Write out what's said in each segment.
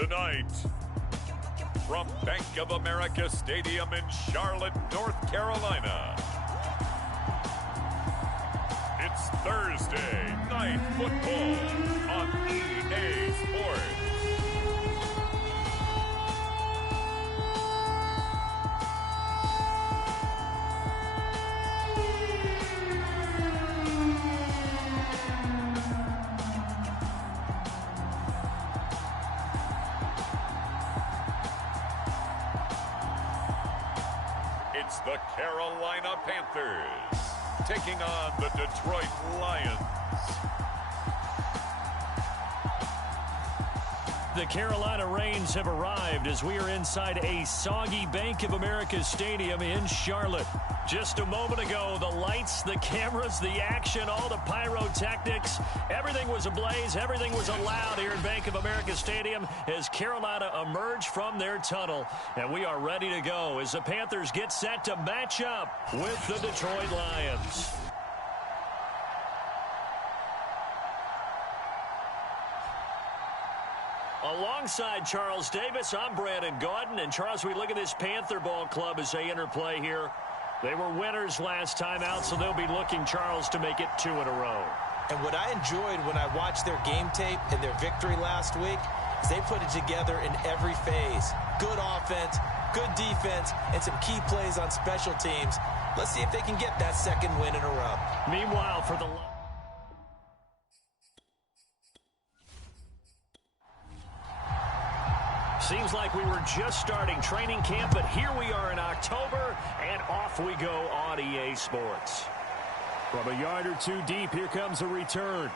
Tonight, from Bank of America Stadium in Charlotte, North Carolina, it's Thursday Night Football on EA Sports. It's the Carolina Panthers taking on the Detroit Lions. The Carolina Rains have arrived as we are inside a soggy Bank of America Stadium in Charlotte. Just a moment ago, the lights, the cameras, the action, all the pyrotechnics, everything was ablaze, everything was allowed here in Bank of America Stadium as Carolina emerged from their tunnel. And we are ready to go as the Panthers get set to match up with the Detroit Lions. Alongside Charles Davis, I'm Brandon Gaudin. And Charles, we look at this Panther ball club as they interplay here. They were winners last time out, so they'll be looking, Charles, to make it 2 in a row. And what I enjoyed when I watched their game tape and their victory last week is they put it together in every phase. Good offense, good defense, and some key plays on special teams. Let's see if they can get that second win in a row. Meanwhile, for the... Seems like we were just starting training camp, but here we are in October, and off we go on EA Sports. From a yard or two deep, here comes a return.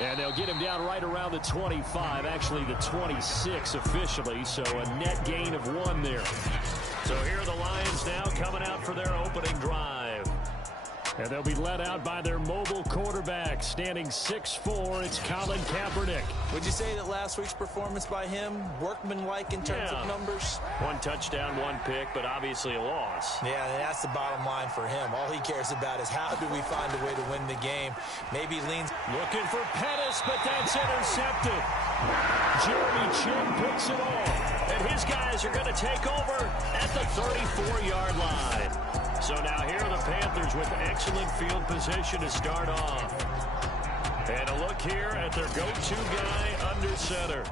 And they'll get him down right around the 25, actually the 26 officially, so a net gain of 1 there. So here are the Lions now coming out for their opening drive. And they'll be led out by their mobile quarterback, standing 6'4", it's Colin Kaepernick. Would you say that last week's performance by him, workmanlike in terms of numbers? 1 touchdown, 1 pick, but obviously a loss. Yeah, and that's the bottom line for him. All he cares about is how do we find a way to win the game. Maybe he leans... Looking for Pettis, but that's intercepted. Jeremy Chin picks it off. And his guys are going to take over at the 34-yard line. So now here are the Panthers with excellent field position to start off. And a look here at their go-to guy under center.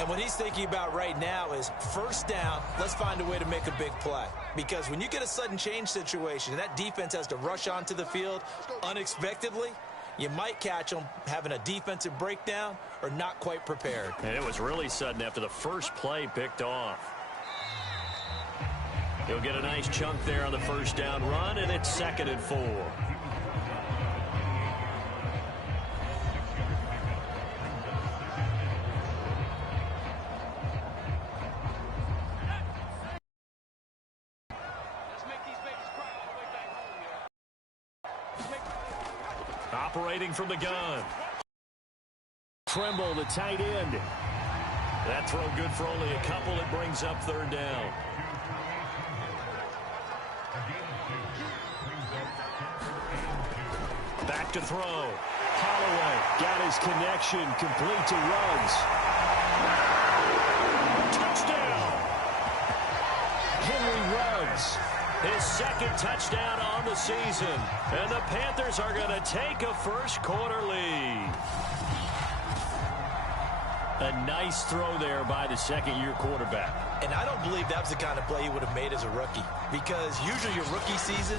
And what he's thinking about right now is first down, let's find a way to make a big play. Because when you get a sudden change situation, and that defense has to rush onto the field unexpectedly, you might catch them having a defensive breakdown or not quite prepared. And it was really sudden after the first play picked off. He'll get a nice chunk there on the first down run, and it's 2nd and 4. Operating from the gun. Trimble, the tight end. That throw good for only a couple. It brings up 3rd down. Back to throw. Holloway got his connection, complete to Ruggs. Touchdown! Henry Ruggs, his 2nd touchdown on the season. And the Panthers are going to take a first-quarter lead. A nice throw there by the second-year quarterback. And I don't believe that was the kind of play he would have made as a rookie. Because usually your rookie season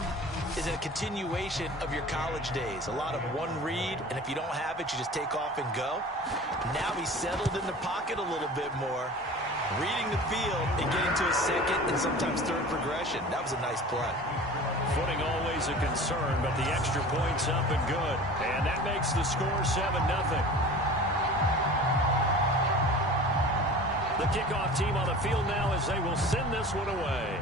is a continuation of your college days. A lot of one read, and if you don't have it, you just take off and go. Now he's settled in the pocket a little bit more, reading the field and getting to his 2nd and sometimes 3rd progression. That was a nice play. Footing always a concern, but the extra point's up and good. And that makes the score 7-0. The kickoff team on the field now as they will send this one away.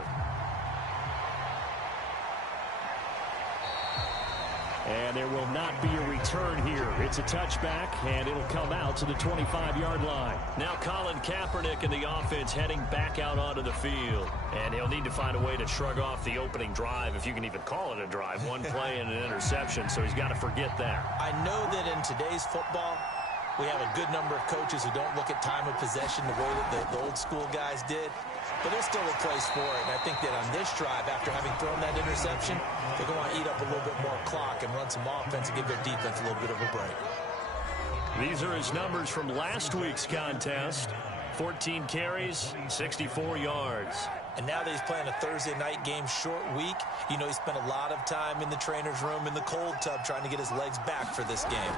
And there will not be a return here. It's a touchback, and it'll come out to the 25-yard line. Now Colin Kaepernick and the offense heading back out onto the field. And he'll need to find a way to shrug off the opening drive, if you can even call it a drive. 1 play and an interception, so he's got to forget that. I know that in today's football, We have a good number of coaches who don't look at time of possession the way that the old school guys did. But there's still a place for it. And I think that on this drive, after having thrown that interception, they're going to want to eat up a little bit more clock and run some offense and give their defense a little bit of a break. These are his numbers from last week's contest. 14 carries, 64 yards. And now that he's playing a Thursday night game, short week, you know he spent a lot of time in the trainer's room in the cold tub trying to get his legs back for this game.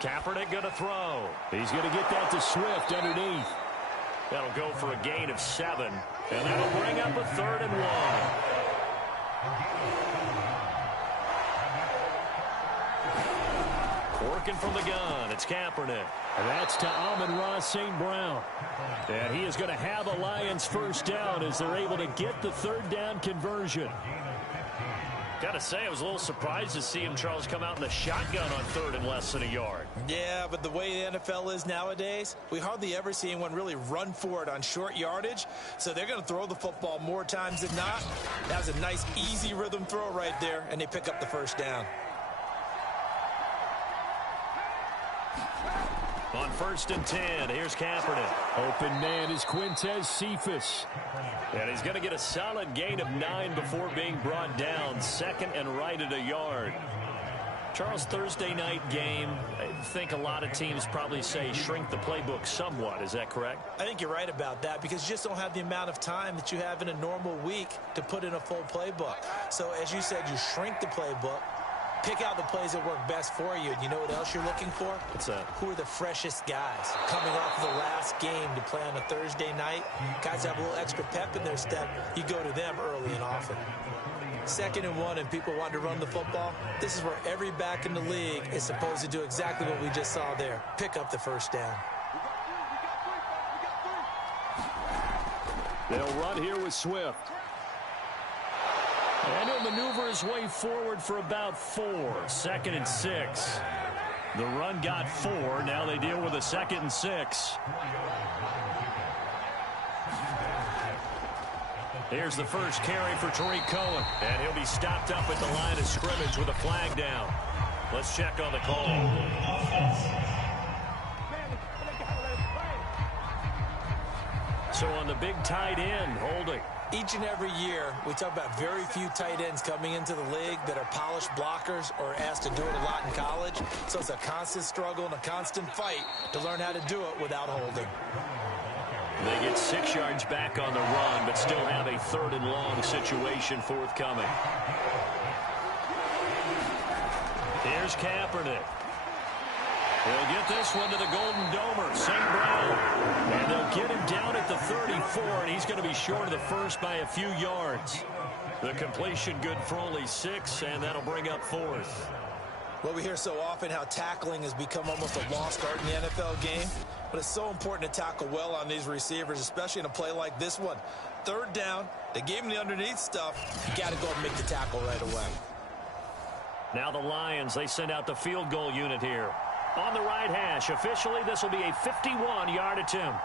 Kaepernick going to throw. He's going to get that to Swift underneath. That'll go for a gain of 7. And that'll bring up a 3rd and 1. Working from the gun, it's Kaepernick. And that's to Amon-Ra St. Brown. And he is going to have a Lions first down as they're able to get the 3rd down conversion. Got to say, I was a little surprised to see him, Charles, come out in the shotgun on 3rd and less than a yard. Yeah, but the way the NFL is nowadays, we hardly ever see anyone really run for it on short yardage. So they're going to throw the football more times than not. That was a nice, easy rhythm throw right there, and they pick up the first down. On 1st and 10, here's Kaepernick. Open man is Quintez Cephas. And he's going to get a solid gain of 9 before being brought down. 2nd and right at a yard. Charles, Thursday night game, I think a lot of teams probably say shrink the playbook somewhat. Is that correct? I think you're right about that because you just don't have the amount of time that you have in a normal week to put in a full playbook. So as you said, you shrink the playbook. Pick out the plays that work best for you. And you know what else you're looking for? What's that? Who are the freshest guys? Coming off of the last game to play on a Thursday night, guys have a little extra pep in their step. You go to them early and often. 2nd and 1 and people want to run the football. This is where every back in the league is supposed to do exactly what we just saw there. Pick up the first down. They'll run here with Swift. And he'll maneuver his way forward for about 4. 2nd and 6. The run got 4. Now they deal with a 2nd and 6. Here's the first carry for Tariq Cohen. And he'll be stopped up at the line of scrimmage with a flag down. Let's check on the call. So on the big tight end, holding. Each and every year, we talk about very few tight ends coming into the league that are polished blockers or asked to do it a lot in college. So it's a constant struggle and a constant fight to learn how to do it without holding. They get 6 yards back on the run, but still have a 3rd and long situation forthcoming. Here's Kaepernick. He'll get this one to the Golden Domer, St. Brown. And they'll get him down at the 34, and he's going to be short of the first by a few yards. The completion good for only 6, and that'll bring up 4th. Well, we hear so often how tackling has become almost a lost art in the NFL game. But it's so important to tackle well on these receivers, especially in a play like this one. 3rd down, they gave him the underneath stuff. You got to go and make the tackle right away. Now the Lions, they send out the field goal unit here. On the right hash, officially this will be a 51-yard attempt.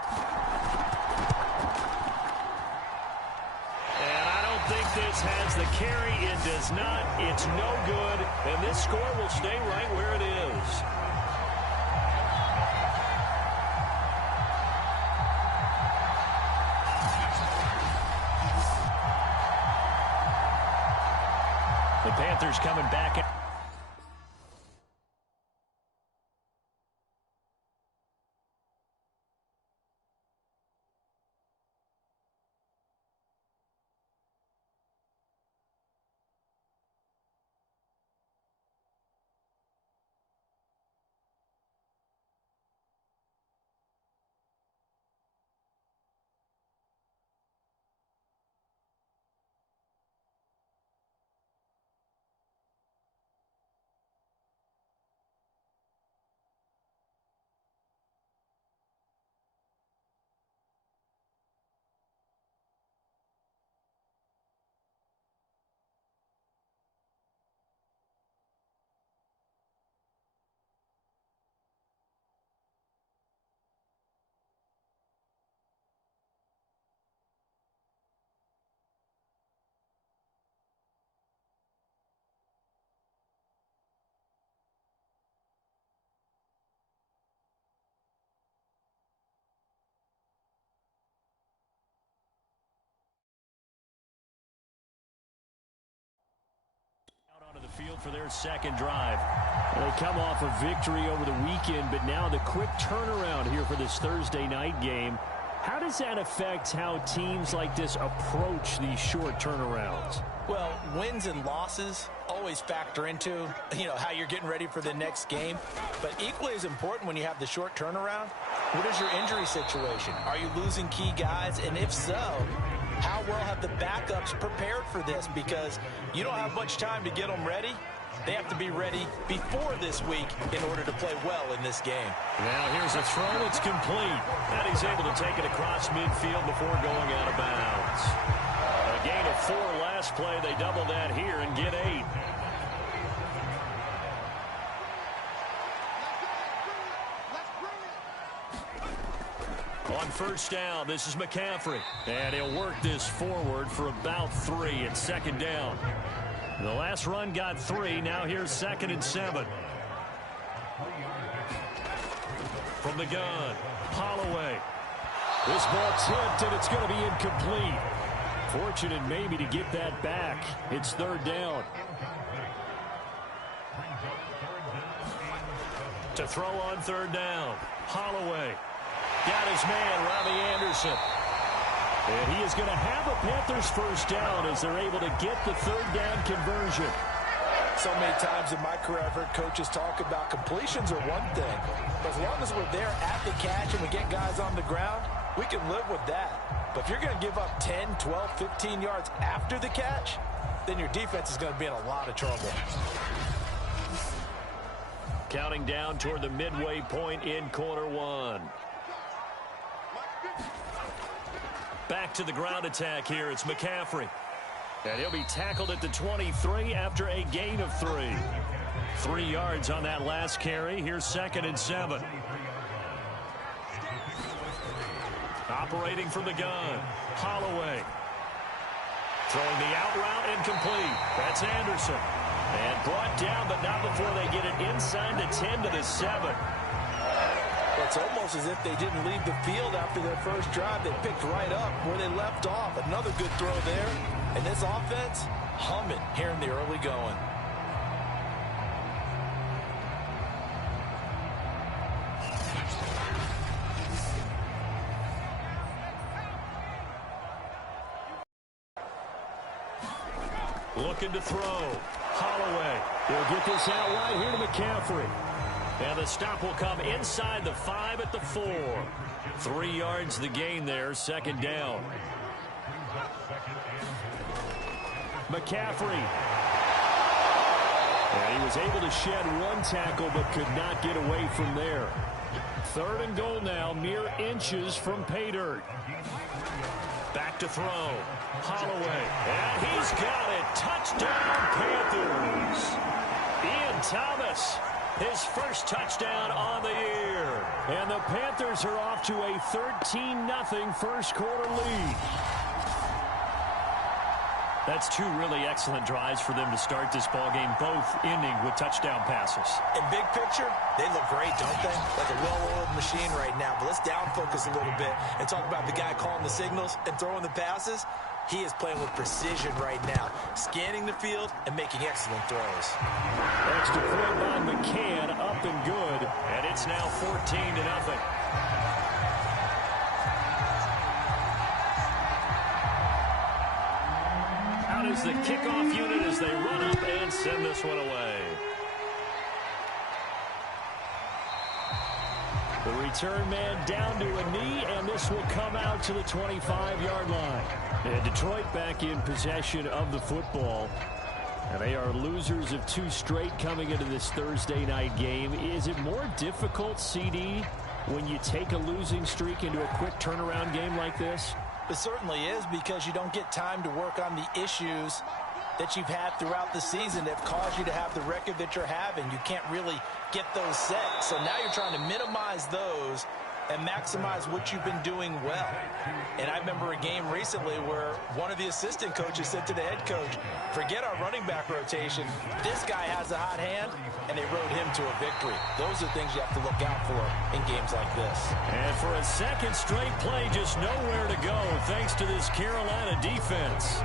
And I don't think this has the carry. It does not. It's no good. And this score will stay right where it is. The Panthers coming back. For their second drive. Well, they come off a victory over the weekend, but now the quick turnaround here for this Thursday night game. How does that affect how teams like this approach these short turnarounds? Well, wins and losses always factor into, how you're getting ready for the next game. But equally as important when you have the short turnaround, what is your injury situation? Are you losing key guys? And if so, how well have the backups prepared for this? Because you don't have much time to get them ready. They have to be ready before this week in order to play well in this game. Now here's a throw. It's complete. And he's able to take it across midfield before going out of bounds. A gain of 4 last play. They double that here and get 8. On first down, this is McCaffrey. And he'll work this forward for about 3. It's second down. The last run got 3. Now here's 2nd and 7. From the gun, Holloway. This ball tipped, and it's going to be incomplete. Fortunate maybe to get that back. It's 3rd down. To throw on 3rd down, Holloway. Got his man, Robbie Anderson. And he is going to have a Panthers first down as they're able to get the 3rd down conversion. So many times in my career I've heard coaches talk about completions are one thing. But as long as we're there at the catch and we get guys on the ground, we can live with that. But if you're going to give up 10, 12, 15 yards after the catch, then your defense is going to be in a lot of trouble. Counting down toward the midway point in quarter 1. Back to the ground attack here. It's McCaffrey. And he'll be tackled at the 23 after a gain of 3. 3 yards on that last carry. Here's 2nd and 7. Operating from the gun, Holloway. Throwing the out route, incomplete. That's Anderson. And brought down, but not before they get it inside the 10 to the 7. It's almost as if they didn't leave the field after their first drive. They picked right up where they left off. Another good throw there. And this offense, humming here in the early going. Looking to throw. Holloway. They'll get this out right here to McCaffrey. And the stop will come inside the 5 at the 4. 3 yards the gain there, 2nd down. McCaffrey. And he was able to shed 1 tackle but could not get away from there. 3rd and goal now, mere inches from pay dirt. Back to throw. Holloway. And he's got it. Touchdown, Panthers. Ian Thomas. His first touchdown on the year. And the Panthers are off to a 13-0 first quarter lead. That's 2 really excellent drives for them to start this ballgame, both ending with touchdown passes. In big picture, they look great, don't they? Like a well-oiled machine right now. But let's down focus a little bit and talk about the guy calling the signals and throwing the passes. He is playing with precision right now, scanning the field and making excellent throws. Extra point by McCann, up and good. And it's now 14-0. Out is the kickoff unit as they run up and send this one away. The return man down to a knee, and this will come out to the 25-yard line. And Detroit back in possession of the football. And they are losers of 2 straight coming into this Thursday night game. Is it more difficult, CD, when you take a losing streak into a quick turnaround game like this? It certainly is, because you don't get time to work on the issues that you've had throughout the season that have caused you to have the record that you're having. You can't really get those set. So now you're trying to minimize those and maximize what you've been doing well. And I remember a game recently where one of the assistant coaches said to the head coach, forget our running back rotation. This guy has a hot hand, and they rode him to a victory. Those are things you have to look out for in games like this. And for a second straight play, just nowhere to go thanks to this Carolina defense.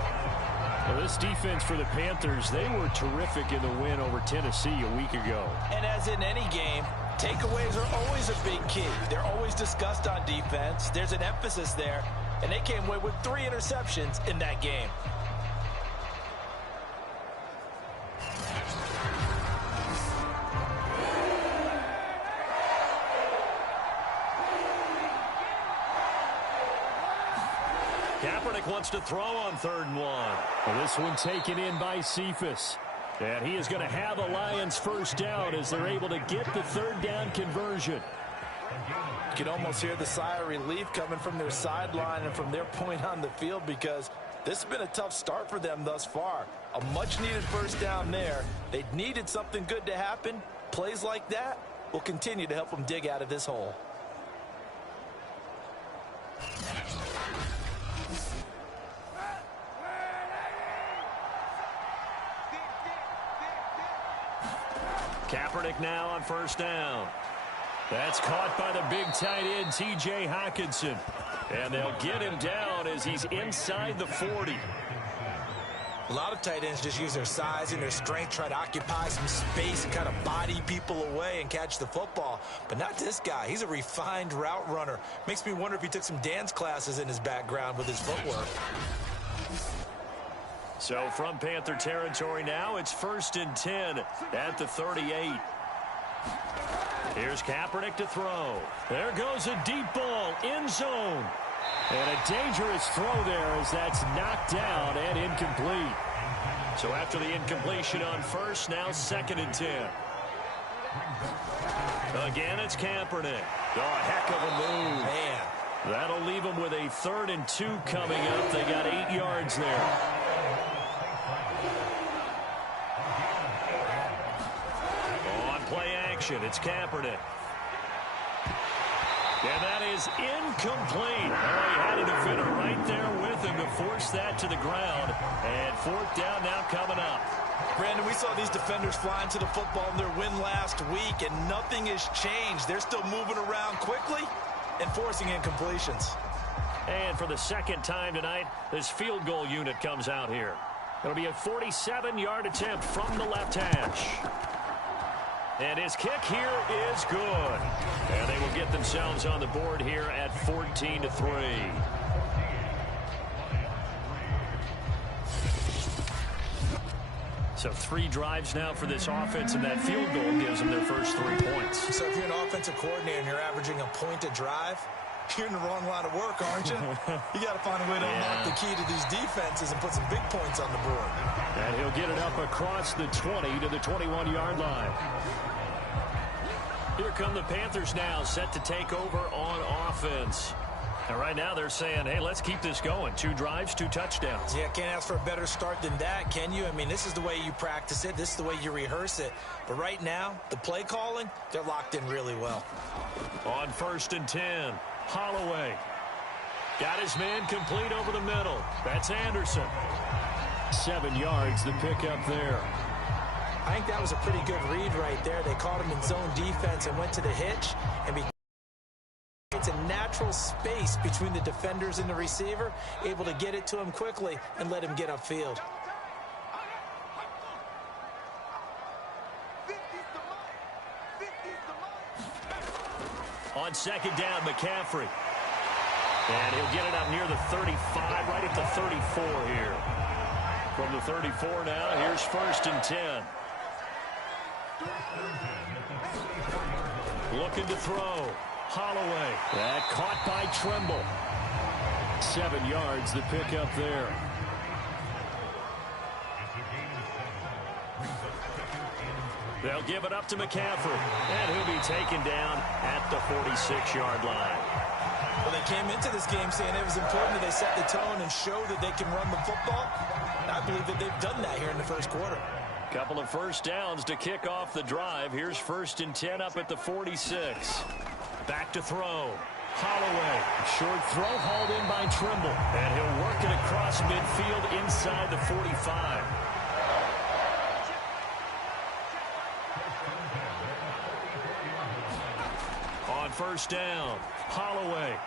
Well, this defense for the Panthers, they were terrific in the win over Tennessee a week ago. And as in any game, takeaways are always a big key. They're always discussed on defense. There's an emphasis there, and they came away with 3 interceptions in that game. Kaepernick wants to throw on 3rd and 1. Well, this one taken in by Cephas. And he is going to have a Lions first down as they're able to get the 3rd down conversion. You can almost hear the sigh of relief coming from their sideline and from their point on the field, because this has been a tough start for them thus far. A much-needed first down there. They needed something good to happen. Plays like that will continue to help them dig out of this hole. Kaepernick now on 1st down. That's caught by the big tight end, T.J. Hockenson. And they'll get him down as he's inside the 40. A lot of tight ends just use their size and their strength, try to occupy some space and kind of body people away and catch the football. But not this guy. He's a refined route runner. Makes me wonder if he took some dance classes in his background with his footwork. So from Panther territory now, it's 1st and 10 at the 38. Here's Kaepernick to throw. There goes a deep ball, end zone. And a dangerous throw there as that's knocked down and incomplete. So after the incompletion on 1st, now 2nd and 10. Again, it's Kaepernick. Oh, a heck of a move. Man. That'll leave them with a 3rd and 2 coming up. They got 8 yards there. It's Kaepernick. And that is incomplete. Oh, he had a defender right there with him to force that to the ground. And 4th down now coming up. Brandon, we saw these defenders flying to the football in their win last week, and nothing has changed. They're still moving around quickly and forcing incompletions. And for the 2nd time tonight, this field goal unit comes out here. It'll be a 47-yard attempt from the left hash. And his kick here is good. And they will get themselves on the board here at 14-3. So 3 drives now for this offense, and that field goal gives them their first 3 points. So if you're an offensive coordinator and you're averaging a point a drive, you're in the wrong line of work, aren't you? You got to find a way to unlock the key to these defenses and put some big points on the board. And he'll get it up across the 20 to the 21-yard line. Here come the Panthers now, set to take over on offense. And right now they're saying, hey, let's keep this going. 2 drives, 2 touchdowns. Yeah, can't ask for a better start than that, can you? I mean, this is the way you practice it. This is the way you rehearse it. But right now, the play calling, they're locked in really well. On 1st and 10, Holloway. Got his man complete over the middle. That's Anderson. 7 yards, the pickup there. I think that was a pretty good read right there. They caught him in zone defense and went to the hitch. And it's a natural space between the defenders and the receiver, able to get it to him quickly and let him get upfield. On 2nd down, McCaffrey. And he'll get it up near the 35, right at the 34 here. From the 34 now, here's 1st and 10. Looking to throw. Holloway. That caught by Tremble. 7 yards, the pickup there. They'll give it up to McCaffrey. And he'll be taken down at the 46-yard line. Well, they came into this game saying it was important that they set the tone and show that they can run the football. And I believe that they've done that here in the 1st quarter. Couple of 1st downs to kick off the drive. Here's 1st and 10 up at the 46. Back to throw. Holloway. Short throw hauled in by Tremble. And he'll work it across midfield inside the 45. On 1st down, Holloway.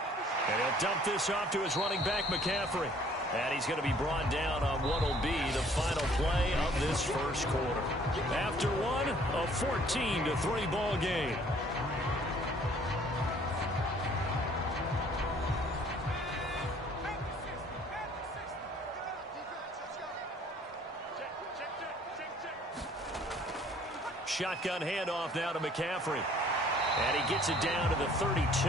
And he'll dump this off to his running back, McCaffrey. And he's going to be brought down on what will be the final play of this first quarter. After one, a 14-3 ball game. Shotgun handoff now to McCaffrey. And he gets it down to the 32.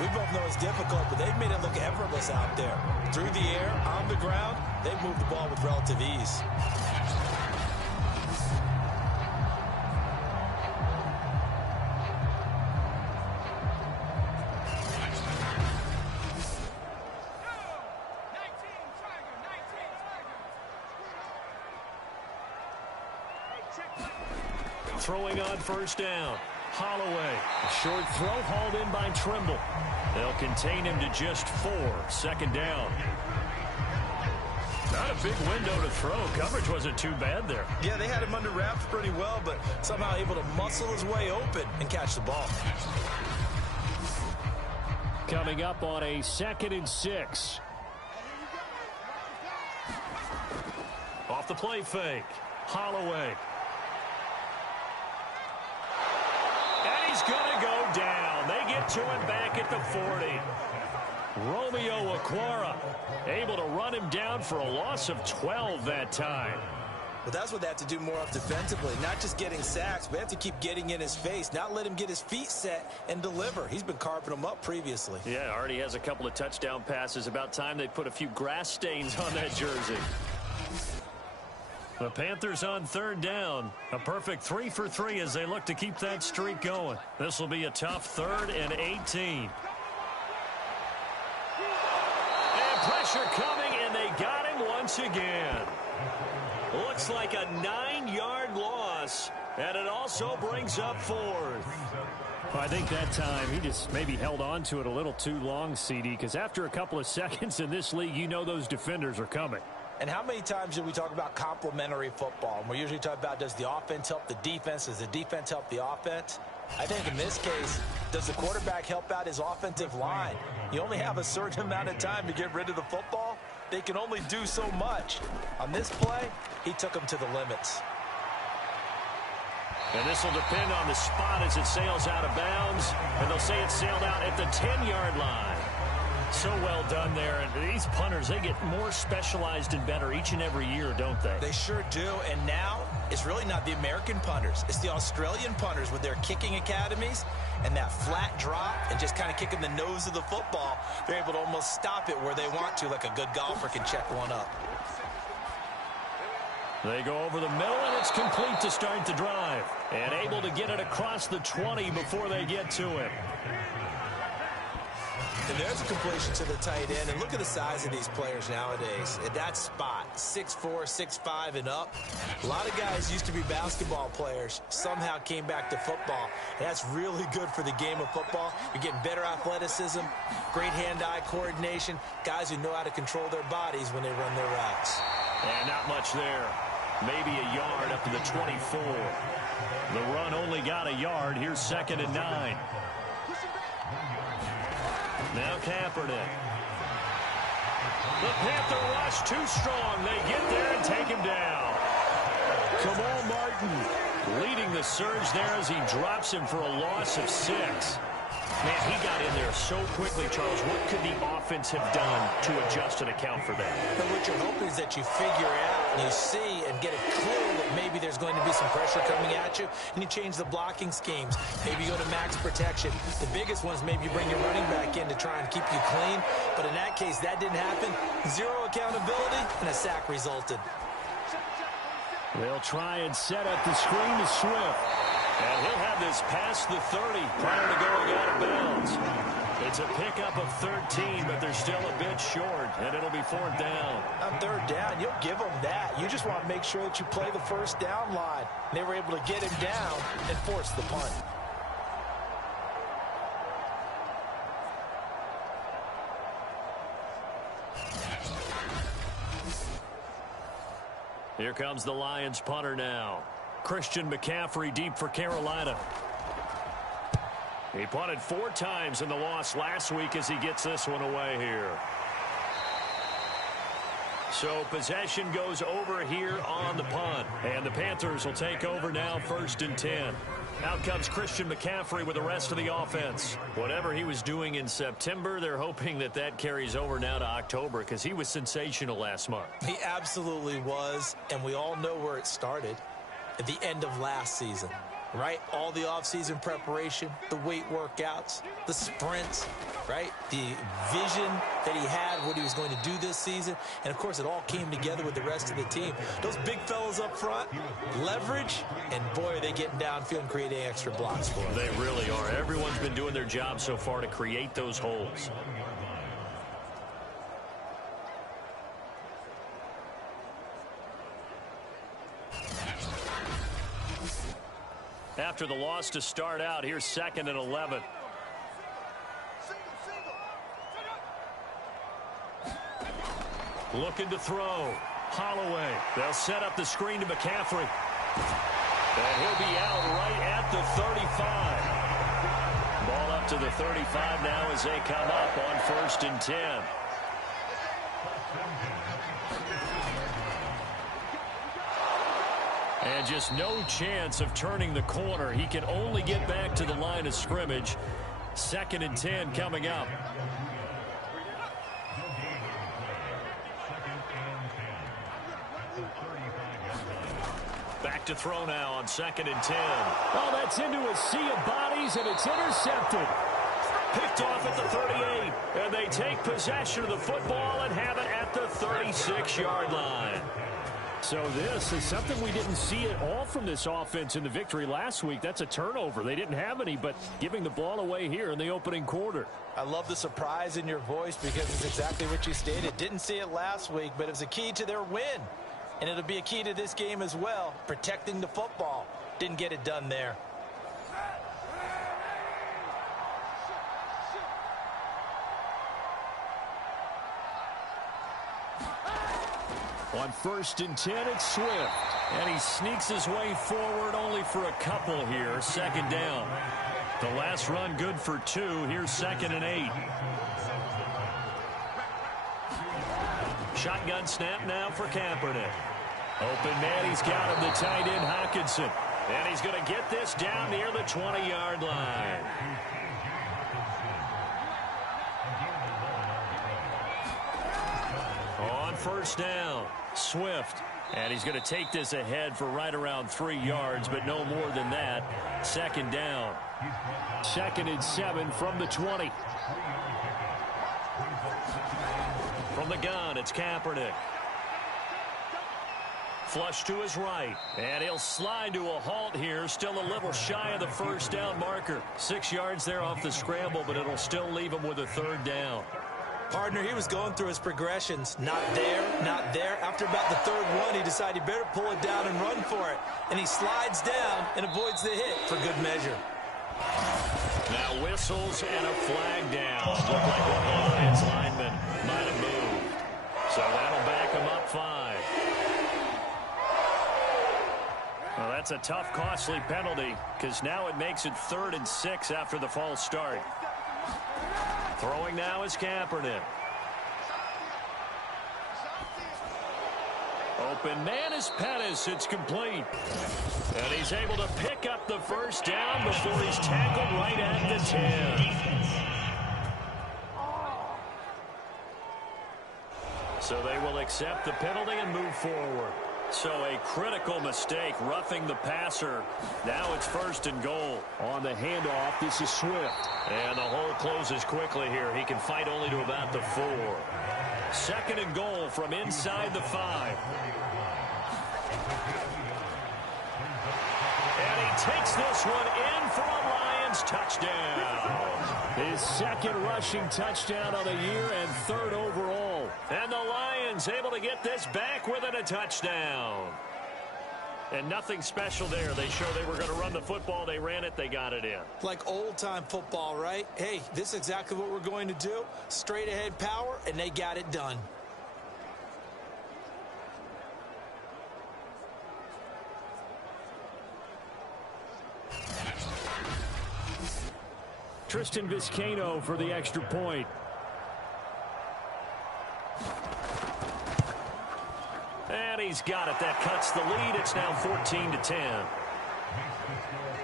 We both know it's difficult, but they've made it look effortless out there. Through the air, on the ground, they've moved the ball with relative ease. Throwing on first down. Holloway. A short throw hauled in by Trimble. They'll contain him to just 4. Second down. Not a big window to throw. Coverage wasn't too bad there. Yeah, they had him under wraps pretty well, but somehow able to muscle his way open and catch the ball. Coming up on a 2nd and 6. Off the play fake. Holloway. And he's going to go down. They get to him back at the 40. Romeo Okwara able to run him down for a loss of 12 that time. Well, that's what they have to do more of defensively. Not just getting sacks, but they have to keep getting in his face, not let him get his feet set and deliver. He's been carving them up previously. Yeah, already has a couple of touchdown passes. About time they put a few grass stains on that jersey. The Panthers on third down. A perfect 3 for 3 as they look to keep that streak going. This will be a tough 3rd and 18. And pressure coming, and they got him once again. Looks like a 9-yard loss, and it also brings up 4th. Well, I think that time he just maybe held on to it a little too long, CD, because after a couple of seconds in this league, you know those defenders are coming. And how many times do we talk about complementary football? And we usually talk about, does the offense help the defense? Does the defense help the offense? I think in this case, does the quarterback help out his offensive line? You only have a certain amount of time to get rid of the football. They can only do so much. On this play, he took them to the limits. And this will depend on the spot as it sails out of bounds. And they'll say it sailed out at the 10-yard line. So well done there. And these punters, they get more specialized and better each and every year, don't they? They sure do. And now it's really not the American punters. It's the Australian punters with their kicking academies and that flat drop and just kind of kicking the nose of the football. They're able to almost stop it where they want to, like a good golfer can check one up. They go over the middle, and it's complete to start the drive. And able to get it across the 20 before they get to him. And there's a completion to the tight end. And look at the size of these players nowadays. At that spot, 6'4", 6'5", and up. A lot of guys used to be basketball players. Somehow came back to football. And that's really good for the game of football. You're getting better athleticism, great hand-eye coordination, guys who know how to control their bodies when they run their routes. And not much there. Maybe a yard up to the 24. The run only got a yard. Here's 2nd and 9. Now Kaepernick. The Panther rush too strong. They get there and take him down. Kamal Martin leading the surge there as he drops him for a loss of 6. Man, he got in there so quickly, Charles. What could the offense have done to adjust and account for that? And what you're hoping is that you figure out and you see and get a clue that maybe there's going to be some pressure coming at you, and you change the blocking schemes. Maybe you go to max protection. The biggest one is maybe you bring your running back in to try and keep you clean. But in that case, that didn't happen. Zero accountability, and a sack resulted. They'll try and set up the screen to Swift. And he'll have this past the 30 prior to going out of bounds. It's a pickup of 13, but they're still a bit short, and it'll be 4th down. On 3rd down, you'll give them that. You just want to make sure that you play the first down line. They were able to get him down and force the punt. Here comes the Lions punter now. Christian McCaffrey deep for Carolina. He punted 4 times in the loss last week as he gets this one away here. So possession goes over here on the punt. And the Panthers will take over now, 1st and 10. Out comes Christian McCaffrey with the rest of the offense. Whatever he was doing in September, they're hoping that that carries over now to October because he was sensational last month. He absolutely was, and we all know where it started at the end of last season, right? All the offseason preparation, the weight workouts, the sprints, right? The vision that he had, what he was going to do this season. And, of course, it all came together with the rest of the team. Those big fellas up front, leverage, and, boy, are they getting downfield and creating extra blocks for them. They really are. Everyone's been doing their job so far to create those holes. After the loss to start out, here's 2nd and 11. Looking to throw. Holloway. They'll set up the screen to McCaffrey. And he'll be out right at the 35. Ball up to the 35 now as they come up on 1st and 10. And just no chance of turning the corner. He can only get back to the line of scrimmage. 2nd and 10 coming up. Back to throw now on 2nd and 10. Oh, that's into a sea of bodies, and it's intercepted. Picked off at the 38. And they take possession of the football and have it at the 36-yard line. So this is something we didn't see at all from this offense in the victory last week. That's a turnover. They didn't have any, but giving the ball away here in the opening quarter. I love the surprise in your voice because it's exactly what you stated. Didn't see it last week, but it was a key to their win. And it'll be a key to this game as well, protecting the football. Didn't get it done there. On 1st and 10, it's Swift. And he sneaks his way forward only for a couple here. 2nd down. The last run good for 2. Here's 2nd and 8. Shotgun snap now for Kaepernick. Open man, he's got him, the tight end Hockenson. And he's going to get this down near the 20-yard line. On 1st down, Swift. And he's going to take this ahead for right around 3 yards, but no more than that. 2nd down. 2nd and 7 from the 20. From the gun, it's Kaepernick. Flush to his right. And he'll slide to a halt here. Still a little shy of the 1st down marker. 6 yards there off the scramble, but it'll still leave him with a 3rd down. Partner, he was going through his progressions. Not there, not there. After about the 3rd one, he decided he better pull it down and run for it. And he slides down and avoids the hit for good measure. Now whistles and a flag down. Looked like one of the Lions linemen might have moved. So that'll back him up 5. Well, that's a tough, costly penalty because now it makes it 3rd and 6 after the false start. Throwing now is Kaepernick. Open man is Pettis. It's complete. And he's able to pick up the 1st down before he's tackled right at the 10. So they will accept the penalty and move forward. So a critical mistake, roughing the passer. Now it's 1st and goal. On the handoff, this is Swift. And the hole closes quickly here. He can fight only to about the 4. 2nd and goal from inside the 5. And he takes this one in for a Lions touchdown. His 2nd rushing touchdown of the year and 3rd overall. And the Lions able to get this back within a touchdown. And nothing special there. They showed they were going to run the football. They ran it. They got it in. Like old-time football, right? Hey, this is exactly what we're going to do. Straight ahead power, and they got it done. Tristan Vizcaino for the extra point. And he's got it. That cuts the lead. It's now 14-10.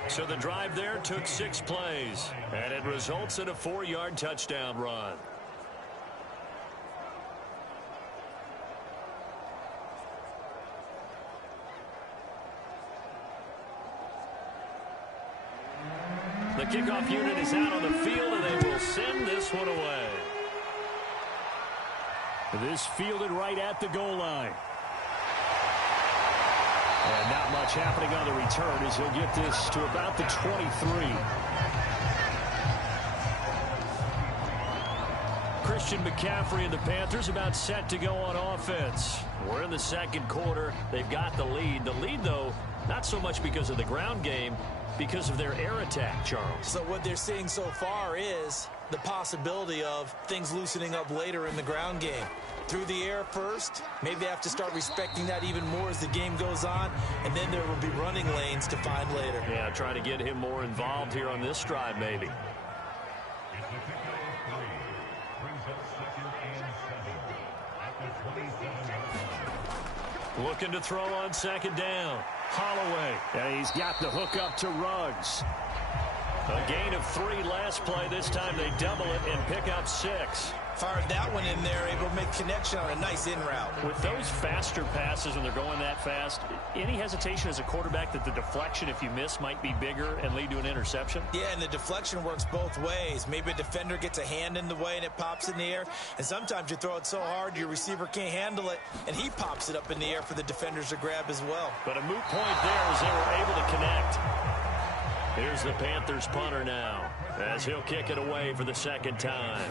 So the drive there took 6 plays, and it results in a 4-yard touchdown run. The kickoff unit is out on the field, and they will send this one away. This fielded right at the goal line. And not much happening on the return as he'll get this to about the 23. Christian McCaffrey and the Panthers about set to go on offense. We're in the second quarter. They've got the lead. The lead, though, not so much because of the ground game, because of their air attack, Charles. So what they're seeing so far is the possibility of things loosening up later in the ground game. Through the air first, maybe they have to start respecting that even more as the game goes on, and then there will be running lanes to find later. Yeah, trying to get him more involved here on this drive, maybe. Looking to throw on second down. Holloway. And he's got the hook up to Ruggs. A gain of 3 last play. This time they double it and pick up 6. Fired that one in there, able to make connection on a nice in route. With those faster passes when they're going that fast, any hesitation as a quarterback that the deflection, if you miss, might be bigger and lead to an interception? Yeah, and the deflection works both ways. Maybe a defender gets a hand in the way and it pops in the air. And sometimes you throw it so hard your receiver can't handle it, and he pops it up in the air for the defenders to grab as well. But a moot point there as they were able to connect. Here's the Panthers punter now as he'll kick it away for the second time.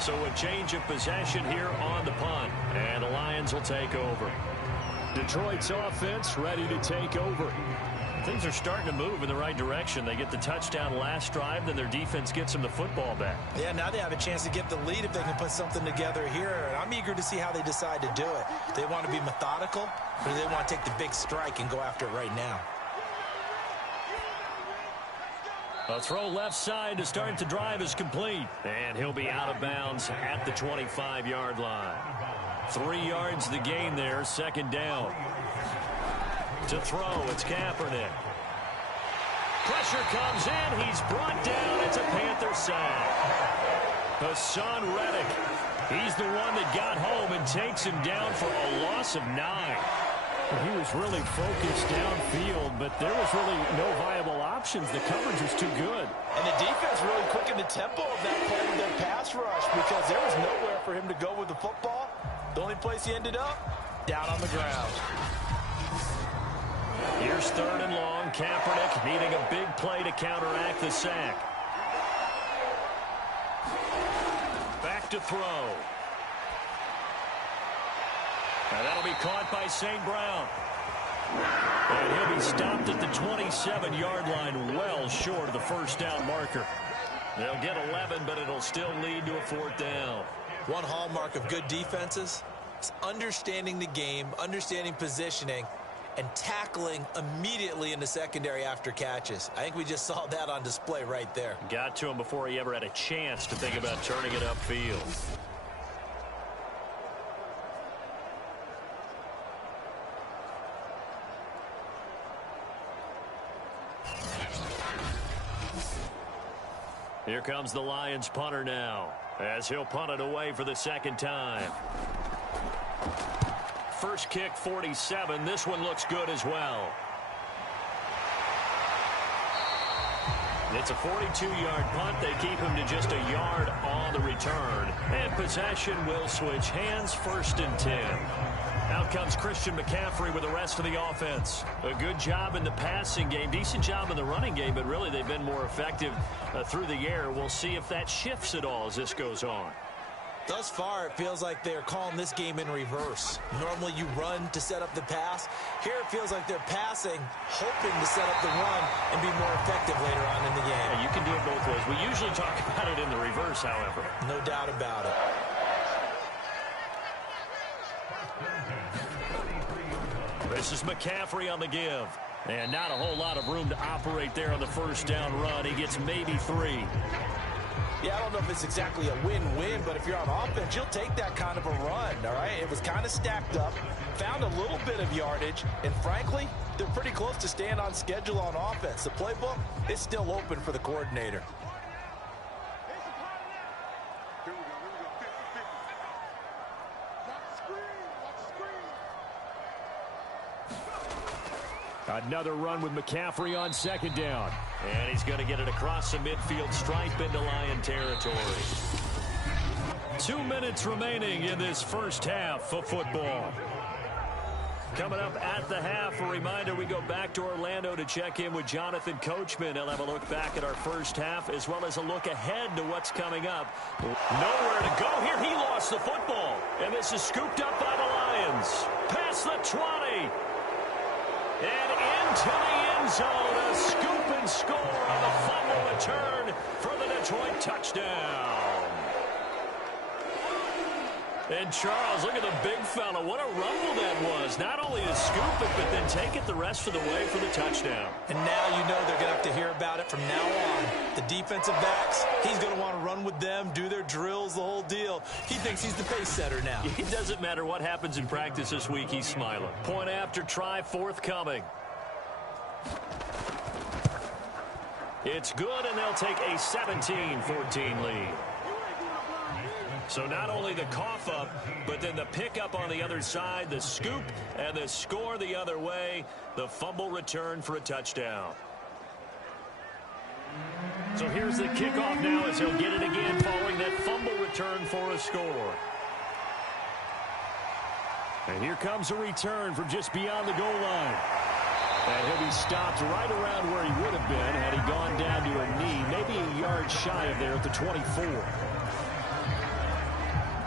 So a change of possession here on the punt, and the Lions will take over. Detroit's offense ready to take over. Things are starting to move in the right direction. They get the touchdown last drive, then their defense gets them the football back. Yeah, now they have a chance to get the lead if they can put something together here. And I'm eager to see how they decide to do it. Do they want to be methodical, or do they want to take the big strike and go after it right now? A throw left side to start the drive is complete. And he'll be out of bounds at the 25-yard line. 3 yards the gain there, second down. To throw, it's Kaepernick. Pressure comes in, he's brought down, it's a Panther sack. Hassan Reddick, he's the one that got home and takes him down for a loss of 9. He was really focused downfield, but there was really no viable options. The coverage was too good. And the defense really quickened the tempo of that play with their pass rush because there was nowhere for him to go with the football. The only place he ended up, down on the ground. Here's third and long. Kaepernick needing a big play to counteract the sack. Back to throw. And that'll be caught by St. Brown. And he'll be stopped at the 27-yard line, well short of the first down marker. They'll get 11, but it'll still lead to a 4th down. One hallmark of good defenses is understanding the game, understanding positioning, and tackling immediately in the secondary after catches. I think we just saw that on display right there. Got to him before he ever had a chance to think about turning it upfield. Here comes the Lions punter now, as he'll punt it away for the second time. First kick, 47. This one looks good as well. It's a 42-yard punt. They keep him to just a yard on the return. And possession will switch hands, 1st and 10. Out comes Christian McCaffrey with the rest of the offense. A good job in the passing game, decent job in the running game, but really they've been more effective through the air. We'll see if that shifts at all as this goes on. Thus far, it feels like they're calling this game in reverse. Normally you run to set up the pass. Here it feels like they're passing, hoping to set up the run and be more effective later on in the game. Yeah, you can do it both ways. We usually talk about it in the reverse, however. No doubt about it. This is McCaffrey on the give. And not a whole lot of room to operate there on the first down run. He gets maybe 3. Yeah, I don't know if it's exactly a win-win, but if you're on offense, you'll take that kind of a run, all right? It was kind of stacked up, found a little bit of yardage, and frankly, they're pretty close to staying on schedule on offense. The playbook is still open for the coordinator. Another run with McCaffrey on second down. And he's going to get it across the midfield stripe into Lion territory. 2 minutes remaining in this first half of football. Coming up at the half, a reminder, we go back to Orlando to check in with Jonathan Coachman. He'll have a look back at our first half as well as a look ahead to what's coming up. Nowhere to go here. He lost the football. And this is scooped up by the Lions. Past the 20. And into the end zone, a scoop and score on the fumble return for the Detroit touchdown. And Charles, look at the big fella. What a rumble that was. Not only to scoop it, but then take it the rest of the way for the touchdown. And now you know they're going to have to hear about it from now on. The defensive backs, he's going to want to run with them, do their drills, the whole deal. He thinks he's the pace setter now. It doesn't matter what happens in practice this week, he's smiling. Point after try forthcoming. It's good, and they'll take a 17-14 lead. So not only the cough up, but then the pickup on the other side, the scoop, and the score the other way, the fumble return for a touchdown. So here's the kickoff now as he'll get it again following that fumble return for a score. And here comes a return from just beyond the goal line. And he'll be stopped right around where he would have been had he gone down to a knee, maybe a yard shy of there at the 24.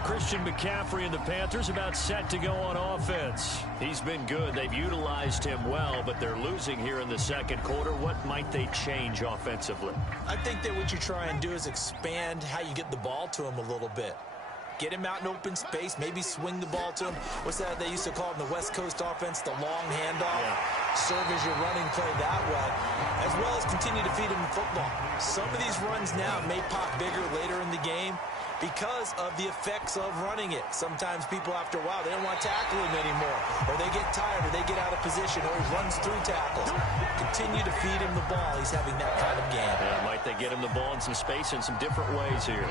Christian McCaffrey and the Panthers about set to go on offense. He's been good. They've utilized him well, but they're losing here in the second quarter. What might they change offensively? I think that what you try and do is expand how you get the ball to him a little bit. Get him out in open space, maybe swing the ball to him. What's that they used to call in the West Coast offense, the long handoff? Yeah. Serve as your running play that way, as well as continue to feed him the football. Some of these runs now may pop bigger later in the game because of the effects of running it. Sometimes people, after a while, they don't want to tackle him anymore, or they get tired, or they get out of position, or he runs through tackles. Continue to feed him the ball. He's having that kind of game. Yeah, might they get him the ball in some space in some different ways here.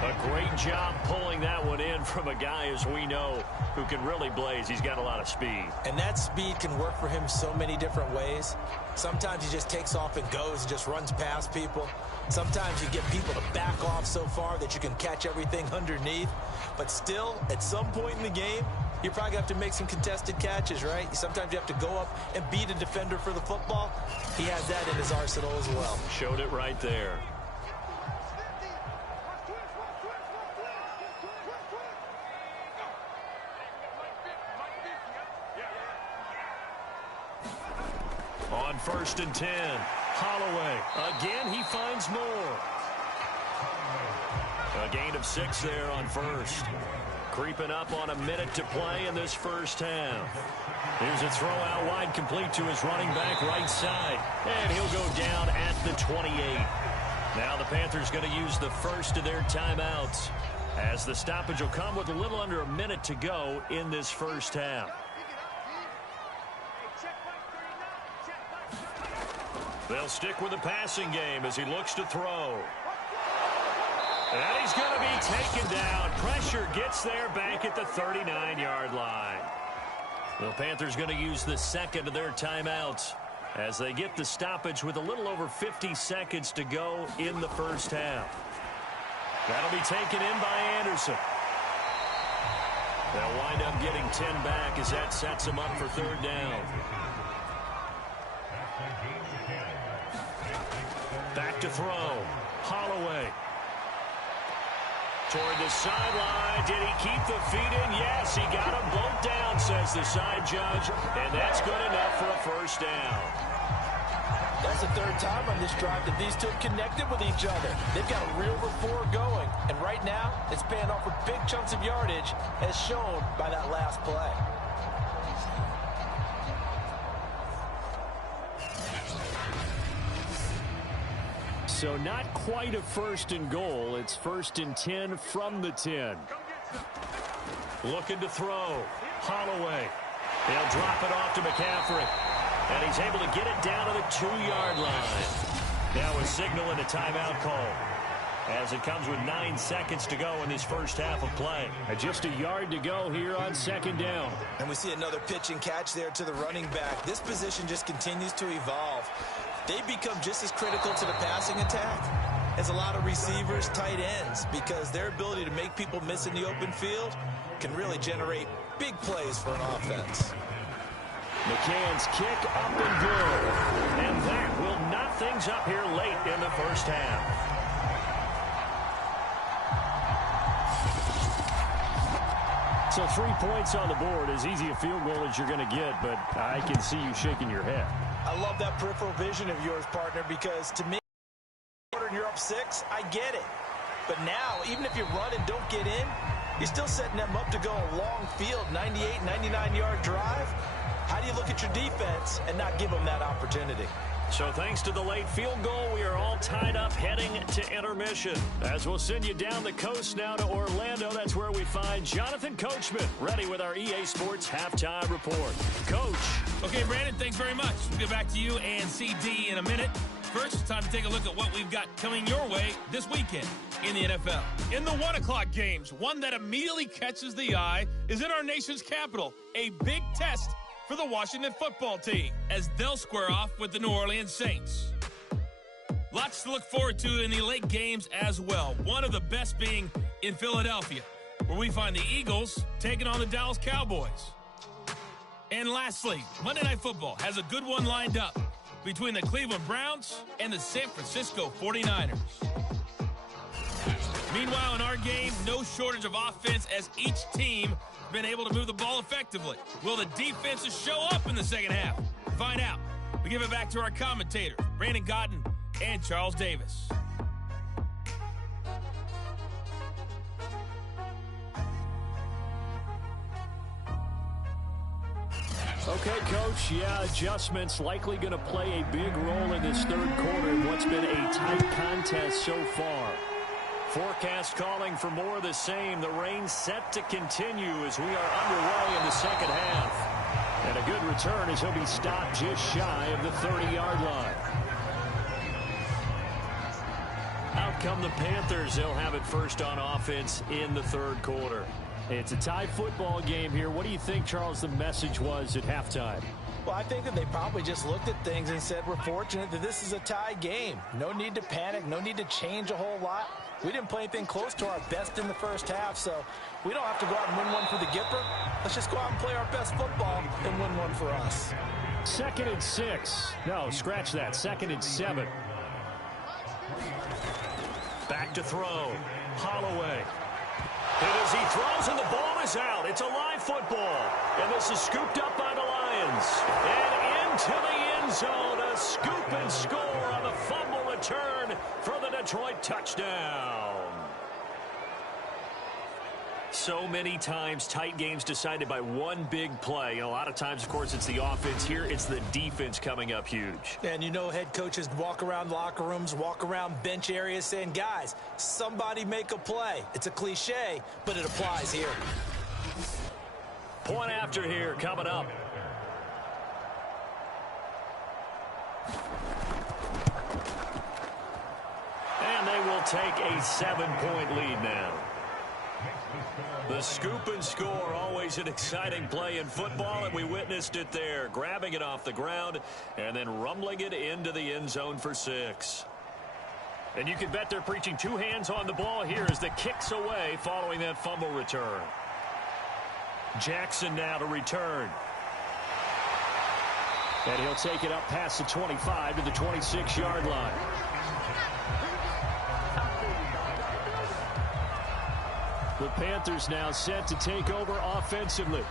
A great job pulling that one in from a guy, as we know, who can really blaze. He's got a lot of speed. And that speed can work for him so many different ways. Sometimes he just takes off and goes and just runs past people. Sometimes you get people to back off so far that you can catch everything underneath. But still, at some point in the game, you're probably going to have to make some contested catches, right? Sometimes you have to go up and beat a defender for the football. He has that in his arsenal as well. Showed it right there. On 1st and 10, Holloway. Again, he finds more. A gain of 6 there on first. Creeping up on a minute to play in this first half. Here's a throw out wide, complete to his running back right side. And he'll go down at the 28. Now the Panthers going to use the first of their timeouts, as the stoppage will come with a little under a minute to go in this first half. They'll stick with the passing game as he looks to throw. And he's going to be taken down. Pressure gets there back at the 39-yard line. The Panthers going to use the second of their timeouts as they get the stoppage with a little over 50 seconds to go in the first half. That'll be taken in by Anderson. They'll wind up getting 10 back as that sets them up for third down. Back to throw. Holloway. Toward the sideline. Did he keep the feet in? Yes, he got them both down, says the side judge. And that's good enough for a first down. That's the third time on this drive that these two have connected with each other. They've got a real rapport going. And right now, it's paying off with big chunks of yardage, as shown by that last play. So not quite a first and goal. It's 1st and 10 from the 10. Looking to throw. Holloway. He'll drop it off to McCaffrey. And he's able to get it down to the 2-yard line. Now a signal and a timeout call, as it comes with 9 seconds to go in this first half of play. Just a yard to go here on 2nd down. And we see another pitch and catch there to the running back. This position just continues to evolve. They become just as critical to the passing attack as a lot of receivers, tight ends, because their ability to make people miss in the open field can really generate big plays for an offense. McCann's kick up and good. And that will knot things up here late in the first half. So 3 points on the board, as easy a field goal as you're going to get, but I can see you shaking your head. I love that peripheral vision of yours, partner, because to me, and you're up 6, I get it. But now, even if you run and don't get in, you're still setting them up to go a long field, 98, 99-yard drive. How do you look at your defense and not give them that opportunity? So thanks to the late field goal, we are all tied up heading to intermission. As we'll send you down the coast now to Orlando, that's where we find Jonathan Coachman, ready with our EA Sports Halftime Report. Coach. Okay, Brandon, thanks very much. We'll get back to you and CD in a minute. First, it's time to take a look at what we've got coming your way this weekend in the NFL. In the 1 o'clock games, one that immediately catches the eye is in our nation's capital, a big test for the Washington football team as they'll square off with the New Orleans Saints. Lots to look forward to in the late games as well. One of the best being in Philadelphia, where we find the Eagles taking on the Dallas Cowboys. And lastly, Monday Night Football has a good one lined up between the Cleveland Browns and the San Francisco 49ers. Meanwhile, in our game, no shortage of offense as each team been able to move the ball effectively. Will the defenses show up in the second half? Find out. We give it back to our commentators, Brandon Godden and Charles Davis. Okay, Coach, yeah, adjustments likely going to play a big role in this third quarter in what's been a tight contest so far. Forecast calling for more of the same. The rain set to continue as we are underway in the second half. And a good return as he'll be stopped just shy of the 30-yard line. Out come the Panthers. They'll have it first on offense in the third quarter. It's a tie football game here. What do you think, Charles, the message was at halftime? Well, I think that they probably just looked at things and said, we're fortunate that this is a tie game. No need to panic. No need to change a whole lot. We didn't play anything close to our best in the first half, so we don't have to go out and win one for the Gipper. Let's just go out and play our best football and win one for us. 2nd and 6. No, scratch that. 2nd and 7. Back to throw. Holloway. And as he throws and the ball is out, it's a live football. And this is scooped up by the Lions. And into the end zone, a scoop and score on the fumble return for the Detroit touchdown. So many times tight games decided by one big play. And a lot of times, of course, it's the offense. Here, it's the defense coming up huge. And you know head coaches walk around locker rooms, walk around bench areas saying, guys, somebody make a play. It's a cliche, but it applies here. Point after here coming up. And they will take a 7-point lead now. The scoop and score, always an exciting play in football, and we witnessed it there, grabbing it off the ground and then rumbling it into the end zone for 6. And you can bet they're preaching 2 hands on the ball here as the kick's away following that fumble return. Jackson now to return. And he'll take it up past the 25 to the 26-yard line. The Panthers now set to take over offensively.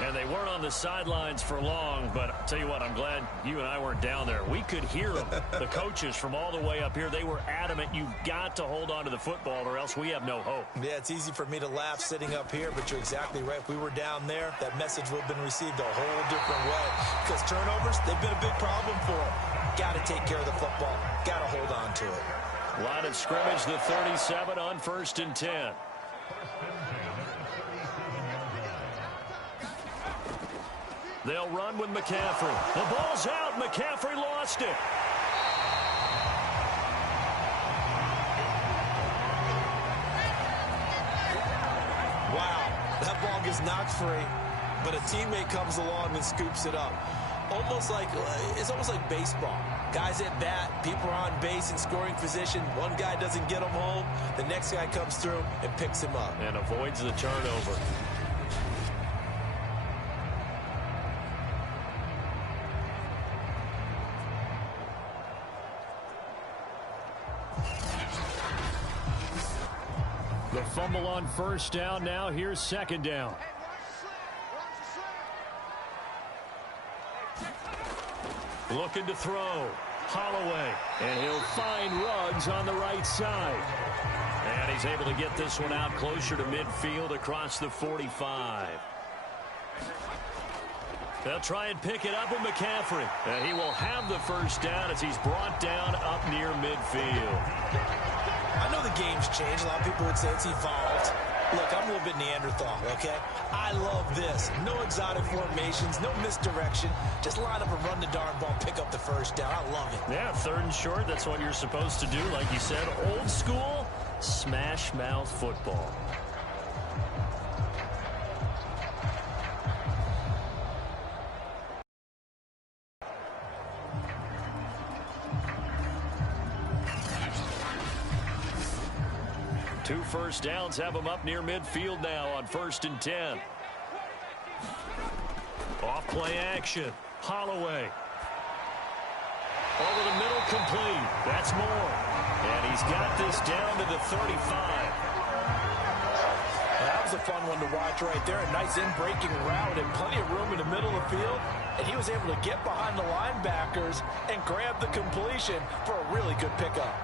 And they weren't on the sidelines for long, but I'll tell you what, I'm glad you and I weren't down there. We could hear them. The coaches from all the way up here, they were adamant, you've got to hold on to the football or else we have no hope. Yeah, it's easy for me to laugh sitting up here, but you're exactly right. If we were down there, that message would have been received a whole different way. Because turnovers, they've been a big problem for them. Got to take care of the football. Got to hold on to it. Line of scrimmage, the 37 on 1st and 10. They'll run with McCaffrey. The ball's out. McCaffrey lost it. Wow, that ball gets knocked free, but a teammate comes along and scoops it up. It's almost like baseball. Guys at bat, people are on base in scoring position. One guy doesn't get him home. The next guy comes through and picks him up. And avoids the turnover. The fumble on 1st down. Now here's 2nd down. Looking to throw. Holloway. And he'll find Ruggs on the right side. And he's able to get this one out closer to midfield across the 45. They'll try and pick it up with McCaffrey. And he will have the 1st down as he's brought down up near midfield. I know the game's changed. A lot of people would say it's evolved. Look, I'm a little bit Neanderthal, okay? I love this. No exotic formations, no misdirection. Just line up and run the darn ball, pick up the 1st down. I love it. Yeah, 3rd and short, that's what you're supposed to do. Like you said, old school, smash mouth football. Two 1st downs have him up near midfield now on 1st and 10. Off play action. Holloway. Over the middle, complete. That's more. And he's got this down to the 35. That was a fun one to watch right there. A nice in-breaking route and plenty of room in the middle of the field. And he was able to get behind the linebackers and grab the completion for a really good pickup.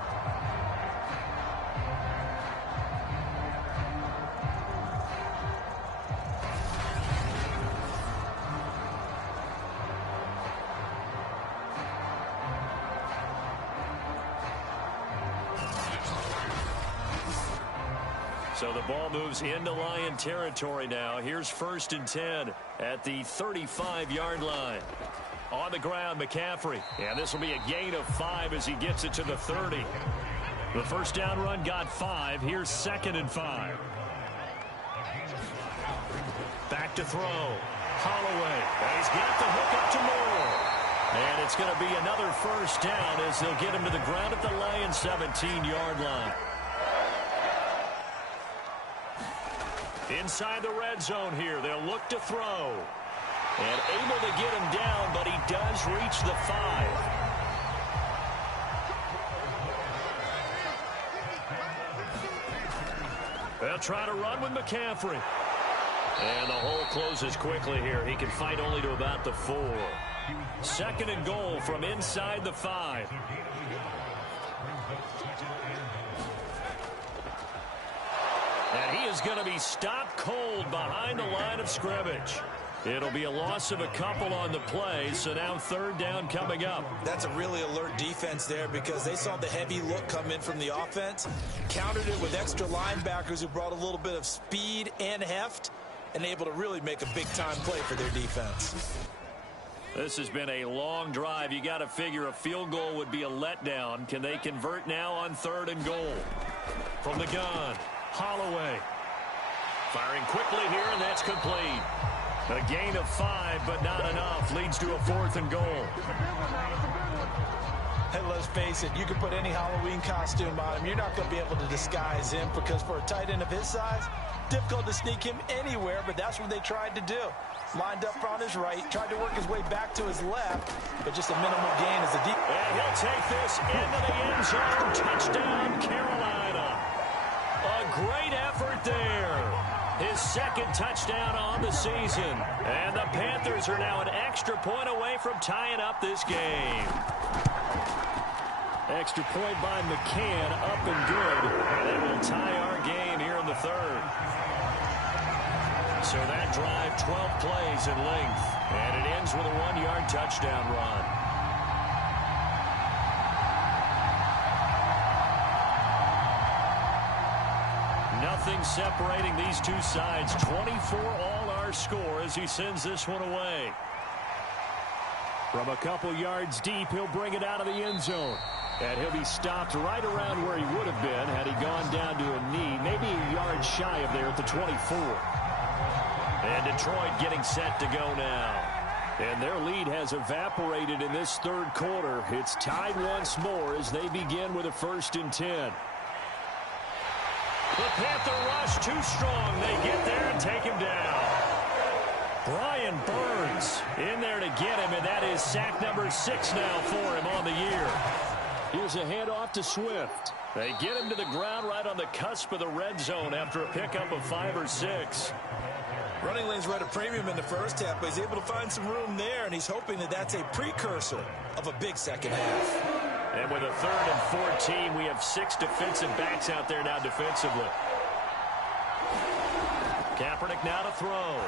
So the ball moves into Lion territory now. Here's 1st and 10 at the 35-yard line. On the ground, McCaffrey. And this will be a gain of 5 as he gets it to the 30. The 1st down run got 5. Here's 2nd and 5. Back to throw. Holloway. And he's got the hook up to Moore. And it's going to be another 1st down as they'll get him to the ground at the Lions 17-yard line. Inside the red zone here, they'll look to throw. And able to get him down, but he does reach the 5. They'll try to run with McCaffrey. And the hole closes quickly here. He can fight only to about the 4. 2nd and goal from inside the 5. And he is going to be stopped cold behind the line of scrimmage. It'll be a loss of a couple on the play, so now 3rd down coming up. That's a really alert defense there because they saw the heavy look come in from the offense, countered it with extra linebackers who brought a little bit of speed and heft, and able to really make a big-time play for their defense. This has been a long drive. You got to figure a field goal would be a letdown. Can they convert now on 3rd and goal? From the gun. Holloway firing quickly here, and that's complete. A gain of 5, but not enough. Leads to a 4th and goal. Hey, let's face it, you can put any Halloween costume on him. You're not going to be able to disguise him because for a tight end of his size, difficult to sneak him anywhere, but that's what they tried to do. Lined up on his right, tried to work his way back to his left, but just a minimal gain as a deep. And he'll take this into the end zone. Touchdown, Carolina. A great effort there. His 2nd touchdown on the season. And the Panthers are now an extra point away from tying up this game. Extra point by McCann, up and good. And it will tie our game here in the 3rd. So that drive, 12 plays in length. And it ends with a 1-yard touchdown run. separating these two sides. 24 all our score as he sends this one away. From a couple yards deep, he'll bring it out of the end zone. And he'll be stopped right around where he would have been had he gone down to a knee, maybe a yard shy of there at the 24. And Detroit getting set to go now. And their lead has evaporated in this third quarter. It's tied once more as they begin with a 1st and 10. The Panther rush too strong. They get there and take him down. Brian Burns in there to get him, and that is sack number 6 now for him on the year. Here's a handoff to Swift. They get him to the ground right on the cusp of the red zone after a pickup of 5 or 6. Running lanes were at a premium in the first half, but he's able to find some room there, and he's hoping that that's a precursor of a big second half. And with a 3rd and 14, we have 6 defensive backs out there now defensively. Kaepernick now to throw.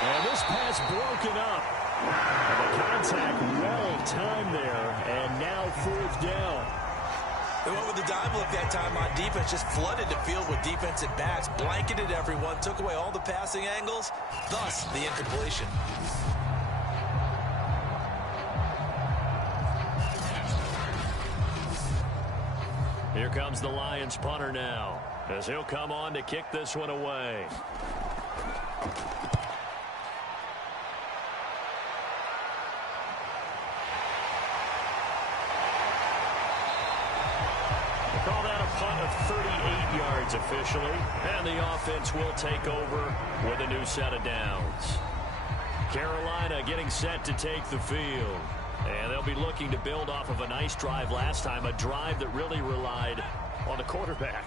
And this pass broken up. And the contact well timed there, and now 4th down. They went with the dive look that time on defense, just flooded the field with defensive backs, blanketed everyone, took away all the passing angles, thus the incompletion. Here comes the Lions punter now, as he'll come on to kick this one away. Call that a punt of 38 yards officially, and the offense will take over with a new set of downs. Carolina getting set to take the field, and they'll be looking to build off of a nice drive last time, a drive that really relied on the quarterback.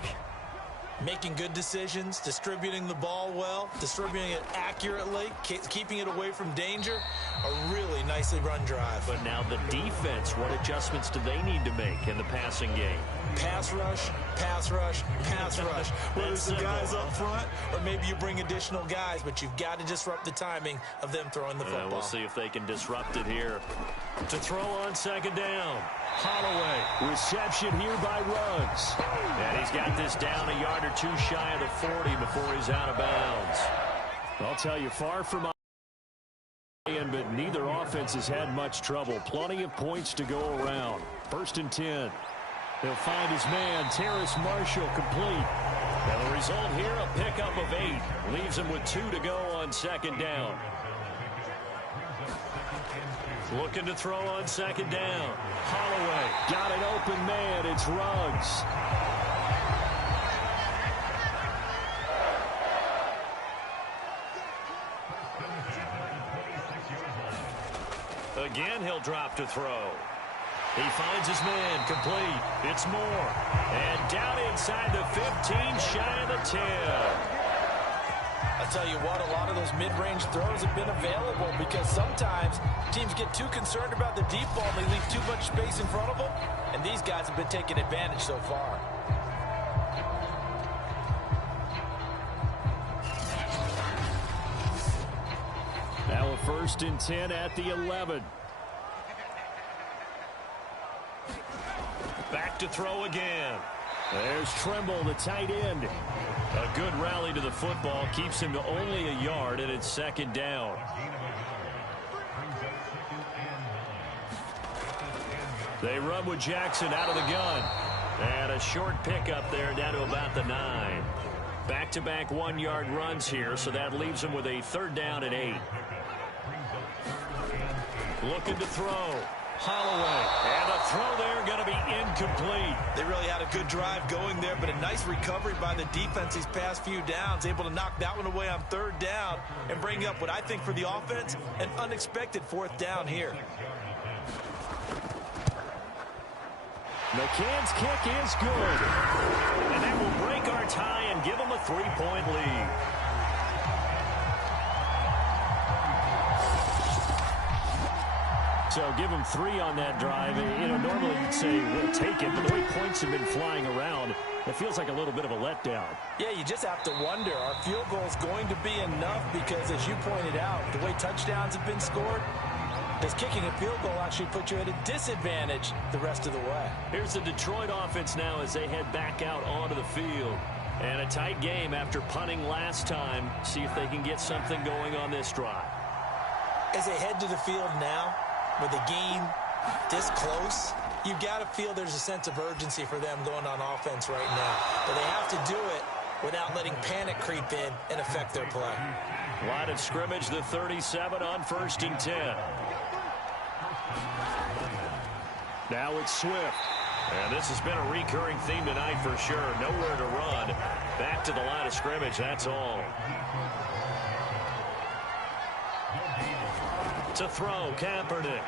Making good decisions, distributing the ball well, distributing it accurately, keeping it away from danger. A really nicely run drive. But now the defense, what adjustments do they need to make in the passing game? Pass rush, pass rush, pass rush. Whether it's the guys up front or maybe you bring additional guys, but you've got to disrupt the timing of them throwing the football. We'll see if they can disrupt it here. To throw on 2nd down. Holloway. Reception here by Ruggs. And he's got this down a yard or 2 shy of the 40 before he's out of bounds. I'll tell you, far from but neither offense has had much trouble. Plenty of points to go around. 1st and 10. He'll find his man, Terrace Marshall, complete. And the result here, a pickup of 8. Leaves him with 2 to go on 2nd down. Looking to throw on 2nd down. Holloway. Got an open man. It's Ruggs. Again, he'll drop to throw. He finds his man, complete. It's Moore. And down inside the 15, shy of the 10. I'll tell you what, a lot of those mid-range throws have been available because sometimes teams get too concerned about the deep ball and they leave too much space in front of them, and these guys have been taking advantage so far. Now a 1st and 10 at the 11. Back to throw again. There's Tremble, the tight end. A good rally to the football keeps him to only a yard, and it's 2nd down. They run with Jackson out of the gun. And a short pickup there down to about the 9. Back-to-back 1-yard runs here, so that leaves him with a 3rd down and 8. Looking to throw. Holloway. And a throw there going to be incomplete. They really had a good drive going there, but a nice recovery by the defense these past few downs, able to knock that one away on 3rd down and bring up what I think for the offense, an unexpected 4th down here. McCann's kick is good. And that will break our tie and give them a 3-point lead. So give him 3 on that drive. You know, normally you'd say, we'll take it, but the way points have been flying around, it feels like a little bit of a letdown. Yeah, you just have to wonder, are field goals going to be enough? Because as you pointed out, the way touchdowns have been scored, does kicking a field goal actually put you at a disadvantage the rest of the way? Here's the Detroit offense now as they head back out onto the field. And a tight game after punting last time. See if they can get something going on this drive. As they head to the field now, with the game this close, you've got to feel there's a sense of urgency for them going on offense right now. But they have to do it without letting panic creep in and affect their play. Line of scrimmage, the 37 on 1st and 10. Now it's Swift. And this has been a recurring theme tonight for sure. Nowhere to run. Back to the line of scrimmage, that's all. To throw, Kaepernick.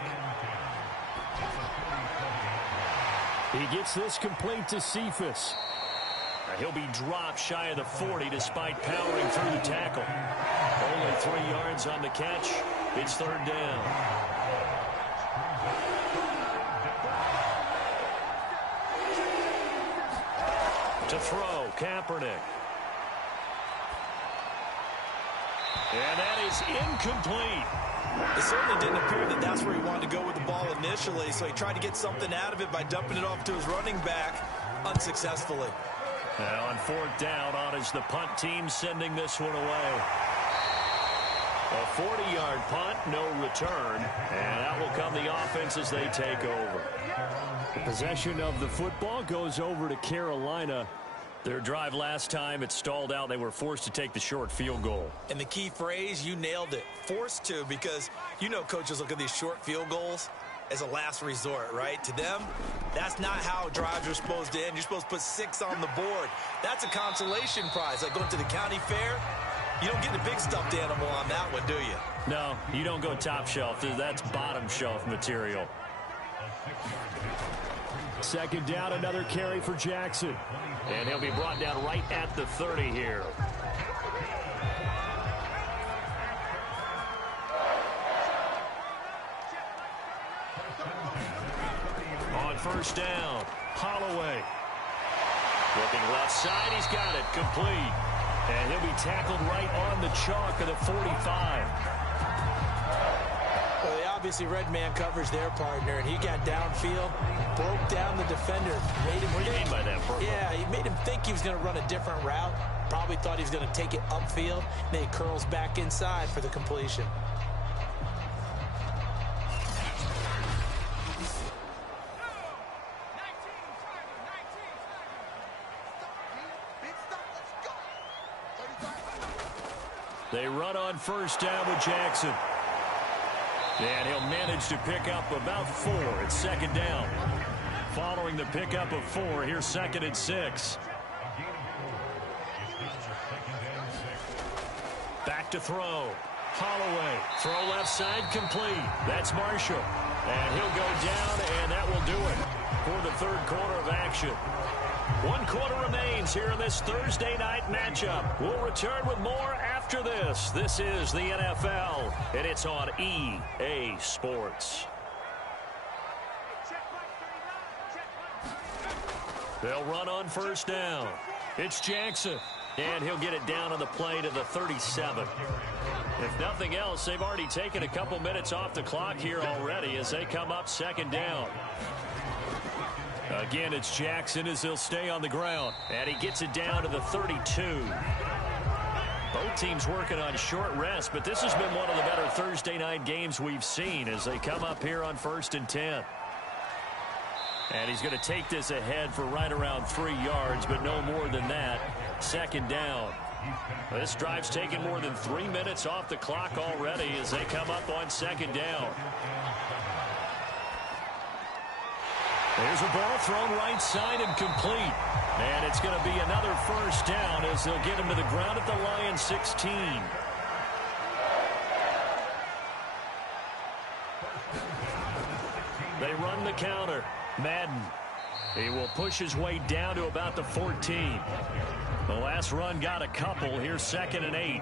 He gets this complete to Cephas. He'll be dropped shy of the 40 despite powering through the tackle. Only 3 yards on the catch. It's 3rd down. To throw, Kaepernick. And that is incomplete. It certainly didn't appear that that's where he wanted to go with the ball initially, so he tried to get something out of it by dumping it off to his running back unsuccessfully. Now on 4th down, on is the punt team sending this one away. A 40-yard punt, no return, and out will come the offense as they take over. The possession of the football goes over to Carolina. Their drive last time, it stalled out. They were forced to take the short field goal. And the key phrase, you nailed it, forced to, because you know coaches look at these short field goals as a last resort, right? To them, that's not how drives are supposed to end. You're supposed to put 6 on the board. That's a consolation prize, like going to the county fair. You don't get the big stuffed animal on that one, do you? No, you don't go top shelf. That's bottom shelf material. 2nd down, another carry for Jackson. And he'll be brought down right at the 30 here. On 1st down, Holloway. Looking left side, he's got it, complete. And he'll be tackled right on the chalk of the 45. Well, they obviously read man coverage their partner, and he got downfield, broke down the defender. Made him what do you mean by that, Purple? Yeah, he made him think he was going to run a different route. Probably thought he was going to take it upfield. Then he curls back inside for the completion. They run on 1st down with Jackson. And he'll manage to pick up about 4 at 2nd down. Following the pickup of 4, here's 2nd and 6. Back to throw. Holloway. Throw left side complete. That's Marshall. And he'll go down, and that will do it for the 3rd quarter of action. 1 quarter remains here in this Thursday night matchup. We'll return with more after this. This is the NFL, and it's on EA Sports. They'll run on 1st down. It's Jackson, and he'll get it down on the play to the 37. If nothing else, they've already taken a couple minutes off the clock here already as they come up 2nd down. Again, it's Jackson as he'll stay on the ground. And he gets it down to the 32. Both teams working on short rest, but this has been one of the better Thursday night games we've seen as they come up here on 1st and 10. And he's going to take this ahead for right around 3 yards, but no more than that. 2nd down. This drive's taken more than 3 minutes off the clock already as they come up on 2nd down. There's a ball thrown right side and complete. And it's going to be another 1st down as they'll get him to the ground at the Lions 16. They run the counter. Madden. He will push his way down to about the 14. The last run got a couple. Here's 2nd and 8.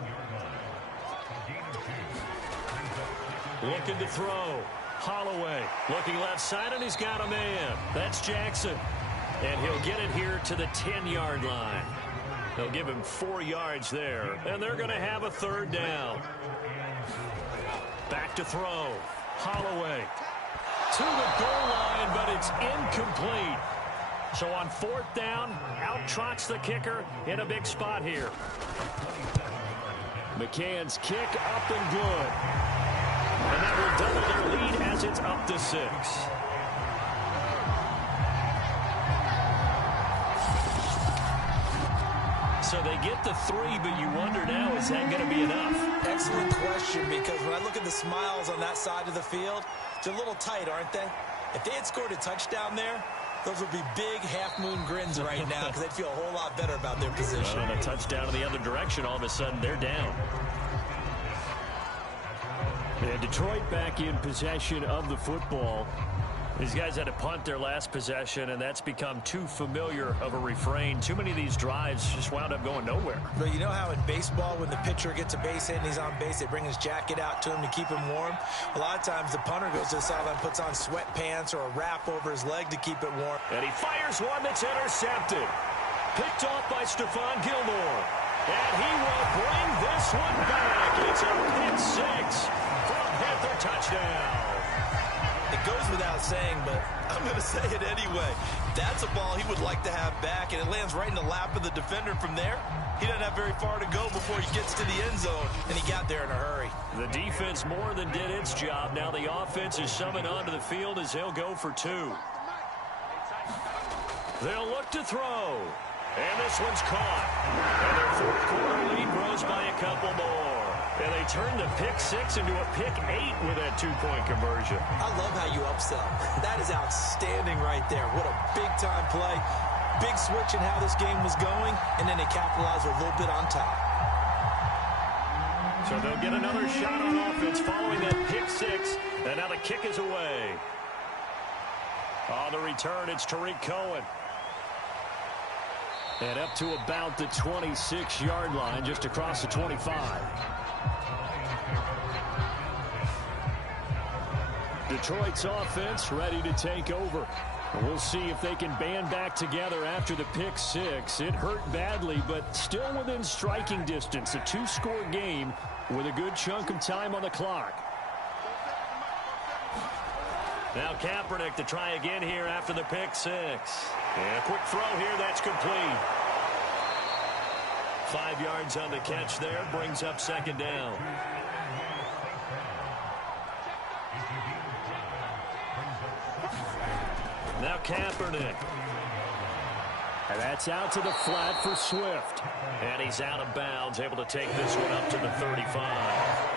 Looking to throw. Holloway looking left side, and he's got a man. That's Jackson. And he'll get it here to the 10-yard line. They'll give him 4 yards there, and they're going to have a 3rd down. Back to throw. Holloway to the goal line, but it's incomplete. So on 4th down, out trots the kicker in a big spot here. McCann's kick up and good. And that will double their lead as it's up to 6. So they get the 3, but you wonder now, is that going to be enough? Excellent question, because when I look at the smiles on that side of the field, they're a little tight, aren't they? If they had scored a touchdown there, those would be big half-moon grins right now because they'd feel a whole lot better about their position. And a touchdown in the other direction, all of a sudden they're down. And Detroit back in possession of the football. These guys had to punt their last possession, and that's become too familiar of a refrain. Too many of these drives just wound up going nowhere. But you know how in baseball, when the pitcher gets a base hit and he's on base, they bring his jacket out to him to keep him warm? A lot of times the punter goes to the sideline, puts on sweatpants or a wrap over his leg to keep it warm. And he fires one that's intercepted. Picked off by Stephon Gilmore. And he will bring this one back. It's a pick 6 for a Panther touchdown. It goes without saying, but I'm going to say it anyway. That's a ball he would like to have back, and it lands right in the lap of the defender from there. He doesn't have very far to go before he gets to the end zone, and he got there in a hurry. The defense more than did its job. Now the offense is summoned onto the field as they'll go for 2. They'll look to throw. And this one's caught. And their 4th quarter lead grows by a couple more. And they turn the pick 6 into a pick 8 with that 2-point conversion. I love how you upsell. That is outstanding right there. What a big-time play. Big switch in how this game was going, and then they capitalized a little bit on top. So they'll get another shot on offense following that pick 6, and now the kick is away. On the return, it's Tariq Cohen. And up to about the 26-yard line, just across the 25. Detroit's offense ready to take over. We'll see if they can band back together after the pick 6. It hurt badly, but still within striking distance. A 2-score game with a good chunk of time on the clock. Now Kaepernick to try again here after the pick 6. And a quick throw here, that's complete. 5 yards on the catch there, brings up 2nd down. Now Kaepernick. And that's out to the flat for Swift. And he's out of bounds, able to take this one up to the 35.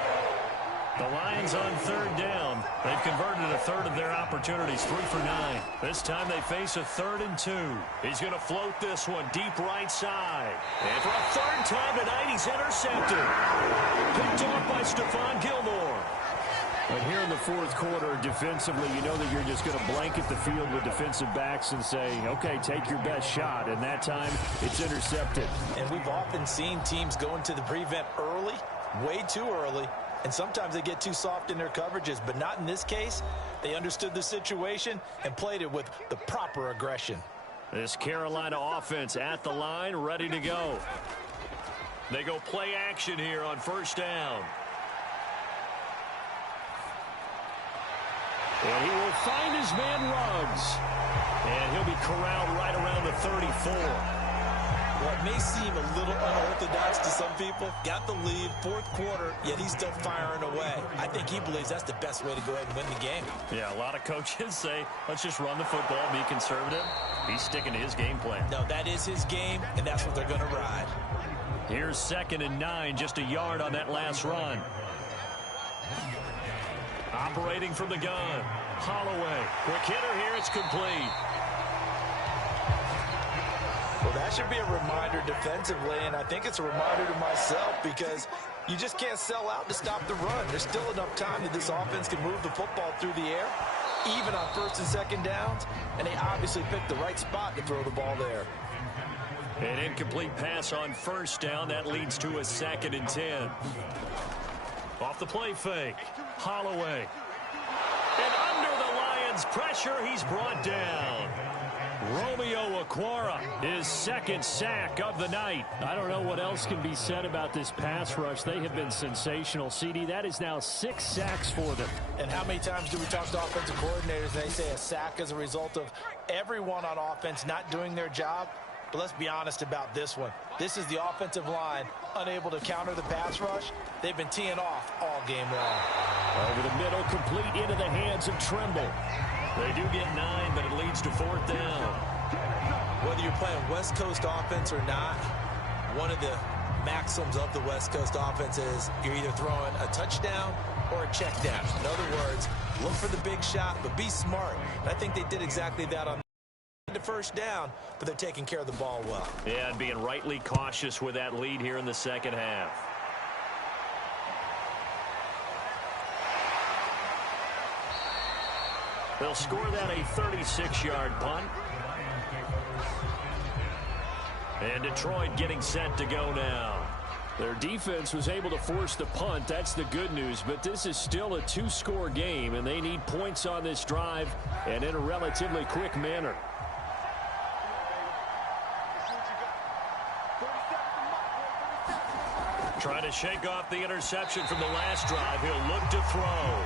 The Lions on 3rd down. They've converted a third of their opportunities, 3 for 9. This time they face a 3rd and 2. He's going to float this one deep right side. And for a 3rd time tonight, he's intercepted. Picked off by Stephon Gilmore. But here in the 4th quarter, defensively, you know that you're just going to blanket the field with defensive backs and say, okay, take your best shot. And that time, it's intercepted. And we've often seen teams go into the prevent early, way too early. And sometimes they get too soft in their coverages, but not in this case. They understood the situation and played it with the proper aggression. This Carolina offense at the line, ready to go. They go play action here on 1st down. And he will find his man Ruggs. And he'll be corralled right around the 34. Well, it may seem a little unorthodox to some people. Got the lead, 4th quarter, yet he's still firing away. I think he believes that's the best way to go ahead and win the game. Yeah, a lot of coaches say, let's just run the football, be conservative. He's sticking to his game plan. No, that is his game, and that's what they're going to ride. Here's 2nd and 9, just a yard on that last run. Operating from the gun, Holloway. Quick hitter here, it's complete. Well, that should be a reminder defensively, and I think it's a reminder to myself because you just can't sell out to stop the run. There's still enough time that this offense can move the football through the air, even on 1st and 2nd downs, and they obviously picked the right spot to throw the ball there. An incomplete pass on 1st down. That leads to a 2nd and 10. Off the play fake, Holloway. And under the Lions' pressure, he's brought down. Romeo Okwara, his second sack of the night. I don't know what else can be said about this pass rush. They have been sensational, CD. That is now 6 sacks for them. And how many times do we talk to offensive coordinators and they say a sack is a result of everyone on offense not doing their job? But let's be honest about this one. This is the offensive line unable to counter the pass rush. They've been teeing off all game long. Over the middle, complete into the hands of Trimble. They do get 9, but it leads to 4th down. Whether you're playing West Coast offense or not, one of the maxims of the West Coast offense is you're either throwing a touchdown or a check down. In other words, look for the big shot, but be smart. And I think they did exactly that on the first down, but they're taking care of the ball well. Yeah, and being rightly cautious with that lead here in the second half. They'll score that a 36-yard punt. And Detroit getting set to go now. Their defense was able to force the punt. That's the good news. But this is still a 2-score game, and they need points on this drive and in a relatively quick manner. Trying to shake off the interception from the last drive. He'll look to throw.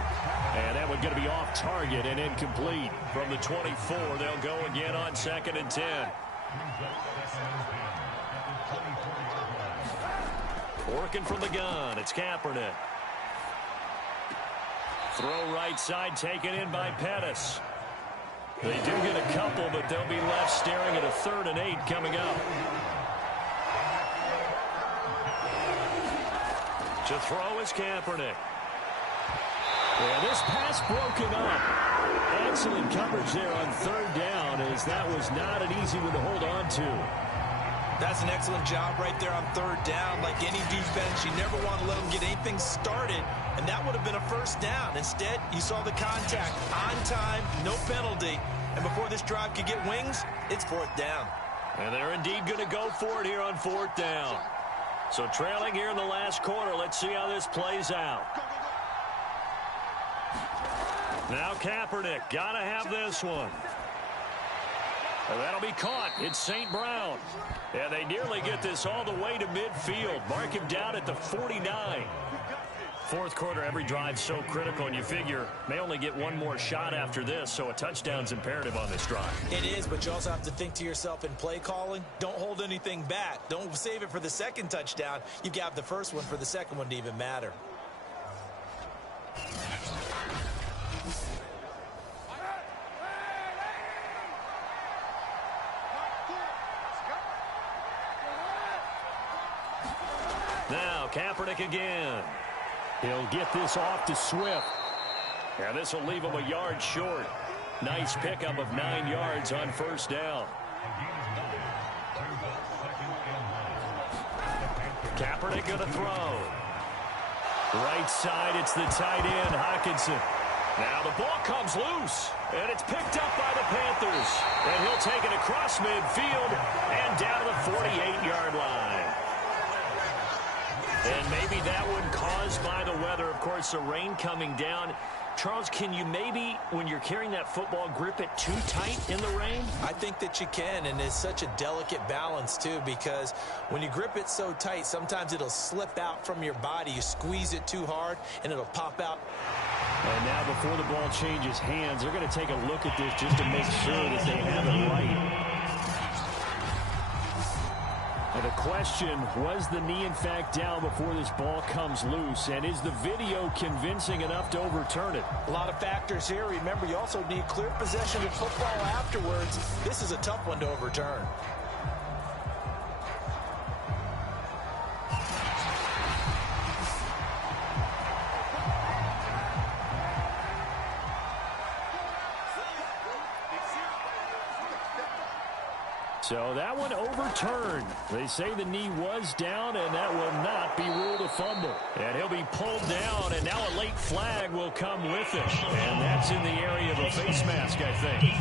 And that one's going to be off target and incomplete. From the 24, they'll go again on 2nd and 10. Working from the gun. It's Kaepernick. Throw right side taken in by Pettis. They do get a couple, but they'll be left staring at a 3rd and 8 coming up. To throw is Kaepernick. Yeah, this pass broken up. Excellent coverage there on 3rd down, as that was not an easy one to hold on to. That's an excellent job right there on 3rd down. Like any defense, you never want to let them get anything started, and that would have been a 1st down. Instead, you saw the contact on time, no penalty, and before this drive could get wings, it's 4th down. And they're indeed going to go for it here on 4th down. So trailing here in the last quarter. Let's see how this plays out. Now Kaepernick, gotta have this one. And that'll be caught. It's St. Brown. And they nearly get this all the way to midfield. Mark him down at the 49. 4th quarter, every drive so critical, and you figure may only get one more shot after this, so a touchdown's imperative on this drive. It is, but you also have to think to yourself in play calling, don't hold anything back. Don't save it for the 2nd touchdown. You got the 1st one for the 2nd one to even matter. Now Kaepernick again. He'll get this off to Swift. And this will leave him a yard short. Nice pickup of 9 yards on 1st down. Kaepernick going to throw. Right side, it's the tight end, Hockenson. Now the ball comes loose, and it's picked up by the Panthers. And he'll take it across midfield and down to the 48-yard line. And maybe that one caused by the weather. Of course, the rain coming down. Charles, can you maybe, when you're carrying that football, grip it too tight in the rain? I think that you can, and it's such a delicate balance, too, because when you grip it so tight, sometimes it'll slip out from your body. You squeeze it too hard, and it'll pop out. And now before the ball changes hands, they're going to take a look at this just to make sure that they have it right. And the question, was the knee in fact down before this ball comes loose? And is the video convincing enough to overturn it? A lot of factors here. Remember, you also need clear possession of football afterwards. This is a tough one to overturn. So that one overturned. They say the knee was down, and that will not be ruled a fumble. And he'll be pulled down, and now a late flag will come with it. And that's in the area of a face mask, I think.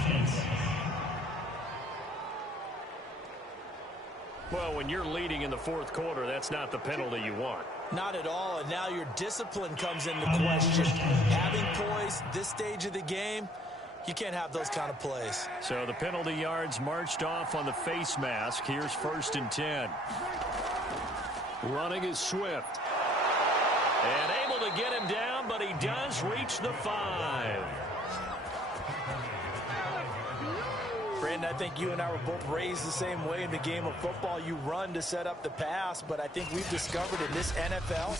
Well, when you're leading in the 4th quarter, that's not the penalty you want. Not at all, and now your discipline comes into question. Having poise this stage of the game, You can't have those kind of plays. So the penalty yards marched off on the face mask. Here's 1st and 10. Running is Swift. And able to get him down, but he does reach the 5. Brandon, I think you and I were both raised the same way in the game of football. You run to set up the pass, but I think we've discovered in this NFL,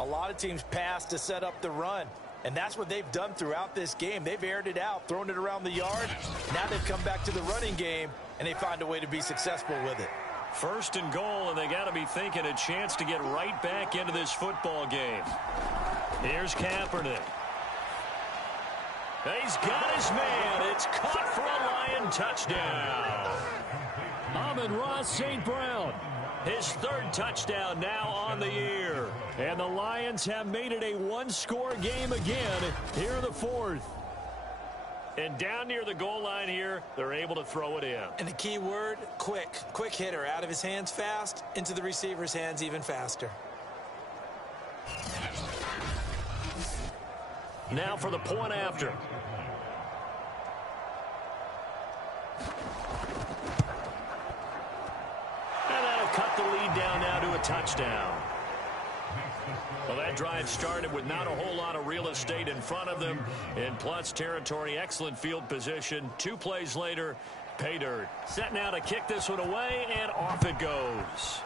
a lot of teams pass to set up the run. And that's what they've done throughout this game. They've aired it out, thrown it around the yard. Now they've come back to the running game, and they find a way to be successful with it. 1st and goal, and they got to be thinking a chance to get right back into this football game. Here's Kaepernick. He's got his man. It's caught for a Lion touchdown. Amon-Ra St. Brown. His 3rd touchdown now on the year. And the Lions have made it a one-score game again here in the 4th. And down near the goal line here, they're able to throw it in. And the key word, quick. Quick hitter. Out of his hands fast, into the receiver's hands even faster. Now for the point after. And that'll cut the lead down now to a touchdown. Well, that drive started with not a whole lot of real estate in front of them. In plus territory, excellent field position. 2 plays later, pay dirt. Set now to kick this one away, and off it goes.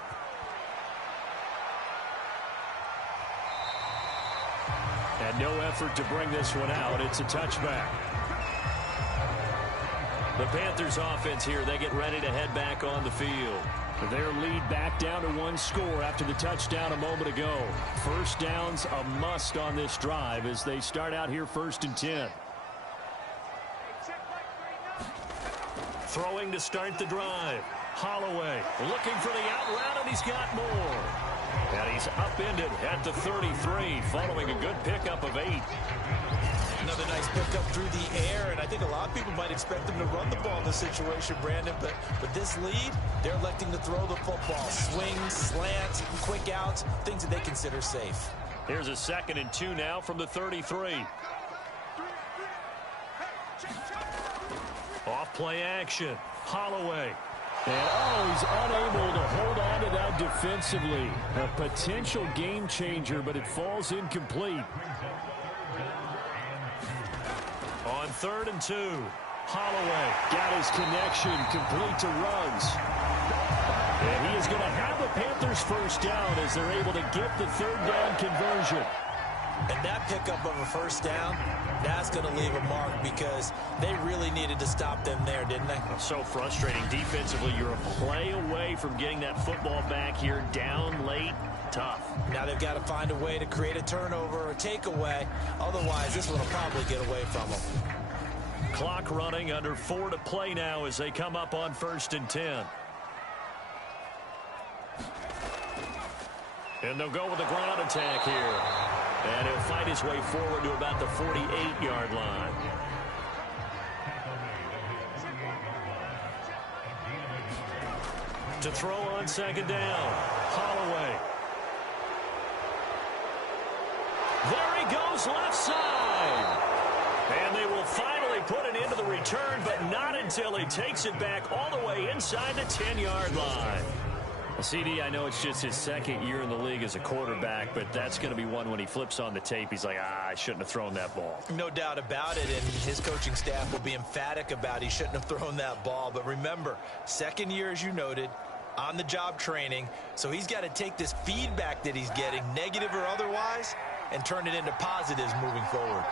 And no effort to bring this one out. It's a touchback. The Panthers offense here, they get ready to head back on the field. Their lead back down to 1 score after the touchdown a moment ago. 1st downs a must on this drive as they start out here 1st and 10. Throwing to start the drive. Holloway looking for the out route, and he's got more. And he's upended at the 33 following a good pickup of 8. Another nice pickup through the air, and I think a lot of people might expect them to run the ball in this situation, Brandon, but with this lead, they're electing to throw the football. Swings, slants, quick outs, things that they consider safe. Here's a 2nd and 2 now from the 33. Off play action. Holloway. And he's unable to hold on to that defensively. A potential game changer, but it falls incomplete. On 3rd and 2. Holloway got his connection complete to Ruggs. And he is going to have the Panthers 1st down as they're able to get the 3rd down conversion. And that pickup of a 1st down, that's going to leave a mark because they really needed to stop them there, didn't they? So frustrating. Defensively, you're a play away from getting that football back here down late. Tough. Now they've got to find a way to create a turnover or a takeaway. Otherwise, this one will probably get away from them. Clock running, under 4 to play now as they come up on 1st and 10. And they'll go with a ground attack here. And he'll fight his way forward to about the 48-yard line. To throw on 2nd down. Holloway. There he goes, left side. And they will finally put it into the return, but not until he takes it back all the way inside the 10-yard line. CD, I know it's just his 2nd year in the league as a quarterback, but that's going to be one when he flips on the tape. He's like, I shouldn't have thrown that ball. No doubt about it, and his coaching staff will be emphatic about he shouldn't have thrown that ball. But remember, 2nd year, as you noted, on-the-job training, so he's got to take this feedback that he's getting, negative or otherwise, and turn it into positives moving forward.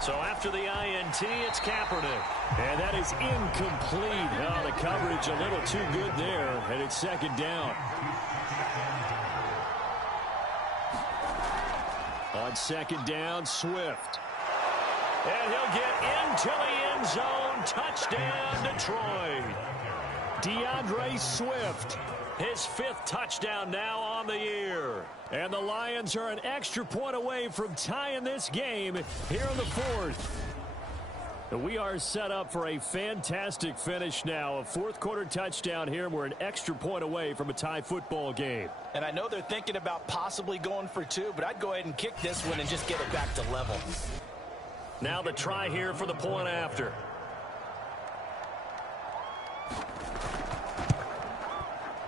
So after the INT, it's Kaepernick. And that is incomplete. Oh, the coverage a little too good there, and it's 2nd down. On 2nd down, Swift. And he'll get into the end zone. Touchdown, Detroi. DeAndre Swift. His 5th touchdown now on the year. And the Lions are an extra point away from tying this game here in the 4th. We are set up for a fantastic finish now. A fourth-quarter touchdown here. We're an extra point away from a tie football game. And I know they're thinking about possibly going for two, but I'd go ahead and kick this one and just get it back to level. Now the try here for the point after.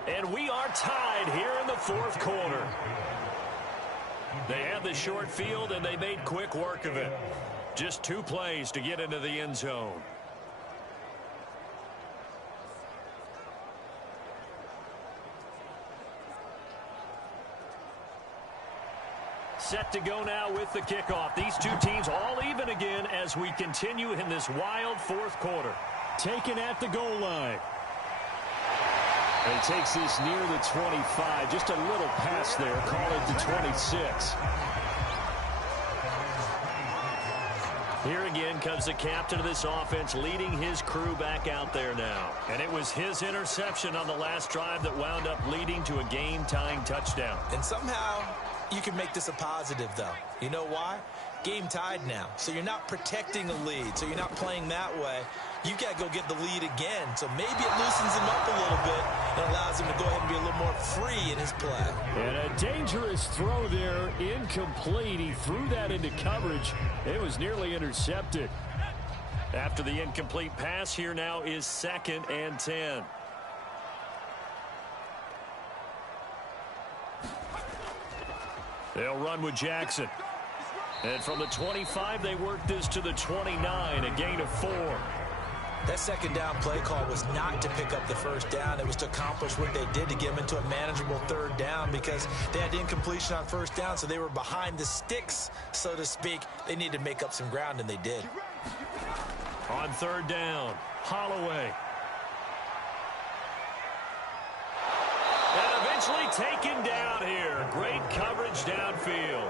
And we are tied here in the fourth quarter. They had the short field, and they made quick work of it. Just 2 plays to get into the end zone. Set to go now with the kickoff. These two teams all even again as we continue in this wild fourth quarter. Taken at the goal line. And he takes this near the 25. Just a little pass there. Call it the 26. Here again comes the captain of this offense leading his crew back out there now. And it was his interception on the last drive that wound up leading to a game-tying touchdown. And somehow you can make this a positive, though. You know why? Game tied now. So you're not protecting a lead. So you're not playing that way. You've got to go get the lead again. So maybe it loosens him up a little bit and allows him to go ahead and be a little more free in his play. And a dangerous throw there, incomplete. He threw that into coverage. It was nearly intercepted. After the incomplete pass, here now is 2nd and 10. They'll run with Jackson. And from the 25, they work this to the 29, a gain of 4. That second down play call was not to pick up the first down. It was to accomplish what they did to get them into a manageable third down because they had incompletion on first down, so they were behind the sticks, so to speak. They needed to make up some ground, and they did. On 3rd down, Holloway. And eventually taken down here. Great coverage downfield.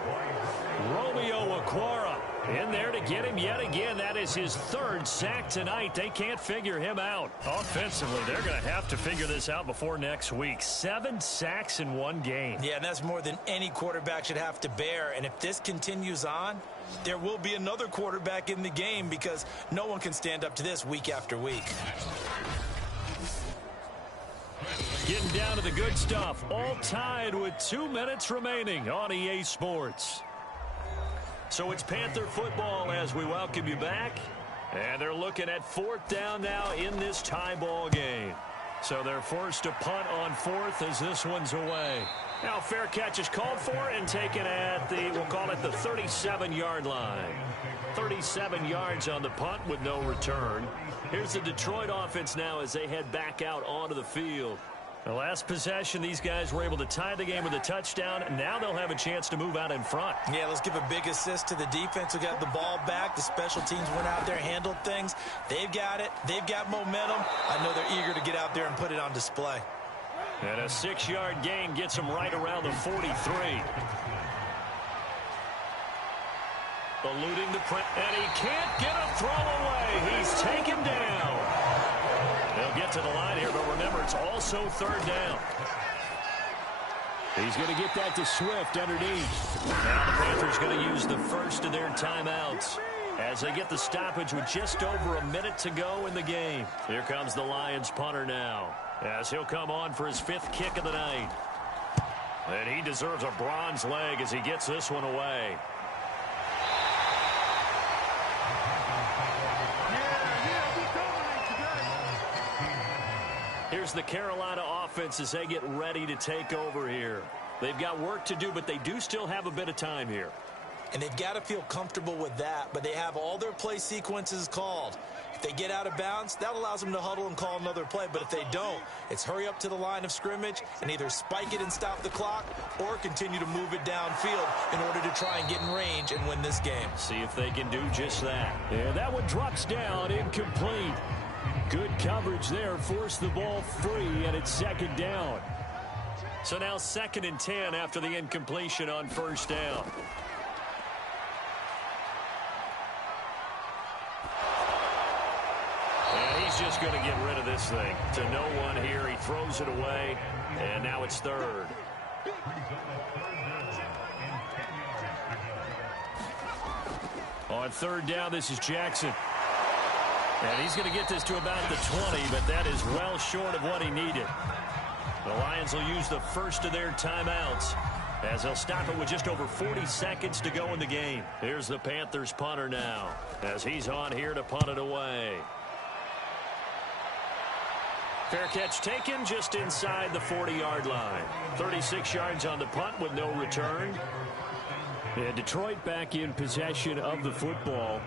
Romeo Okwara in there to get him yet again. That is his 3rd sack tonight. They can't figure him out. Offensively, they're going to have to figure this out before next week. 7 sacks in 1 game. Yeah, and that's more than any quarterback should have to bear. And if this continues on, there will be another quarterback in the game because no one can stand up to this week after week. Getting down to the good stuff. All tied with 2 minutes remaining on EA Sports. So it's Panther football as we welcome you back. And they're looking at 4th down now in this tie ball game. So they're forced to punt on 4th as this one's away. Now fair catch is called for and taken at the, we'll call it the 37-yard line. 37 yards on the punt with no return. Here's the Detroit offense now as they head back out onto the field. The last possession, these guys were able to tie the game with a touchdown. Now they'll have a chance to move out in front. Yeah, let's give a big assist to the defense who got the ball back. The special teams went out there, handled things. They've got it. They've got momentum. I know they're eager to get out there and put it on display. And a 6-yard gain gets them right around the 43. Eluding the press, and he can't get a throw away. He's taken down. They'll get to the line here, but remember, it's also 3rd down. He's going to get that to Swift underneath. Now the Panthers going to use the first of their timeouts as they get the stoppage with just over a minute to go in the game. Here comes the Lions punter now as he'll come on for his 5th kick of the night. And he deserves a bronze leg as he gets this one away. Here's the Carolina offense as they get ready to take over here. They've got work to do, but they do still have a bit of time here. And they've got to feel comfortable with that, but they have all their play sequences called. If they get out of bounds, that allows them to huddle and call another play. But if they don't, it's hurry up to the line of scrimmage and either spike it and stop the clock or continue to move it downfield in order to try and get in range and win this game. See if they can do just that. Yeah, that one drops down, incomplete. Good coverage there, forced the ball free, and it's 2nd down. So now 2nd and 10 after the incompletion on 1st down. And he's just going to get rid of this thing. To no one here, he throws it away, and now it's 3rd. On 3rd down, this is Jackson. And he's going to get this to about the 20, but that is well short of what he needed. The Lions will use the first of their timeouts as they'll stop it with just over 40 seconds to go in the game. Here's the Panthers punter now as he's on here to punt it away. Fair catch taken just inside the 40-yard line. 36 yards on the punt with no return. And Detroit back in possession of the football.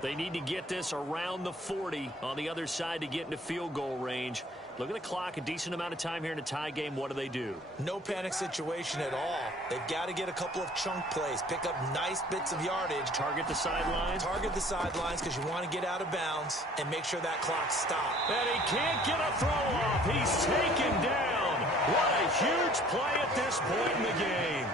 They need to get this around the 40 on the other side to get into field goal range. Look at the clock, a decent amount of time here in a tie game. What do? No panic situation at all. They've got to get a couple of chunk plays, pick up nice bits of yardage. Target the sidelines. Target the sidelines because you want to get out of bounds and make sure that clock stops. And he can't get a throw off. He's taken down. What a huge play at this point in the game.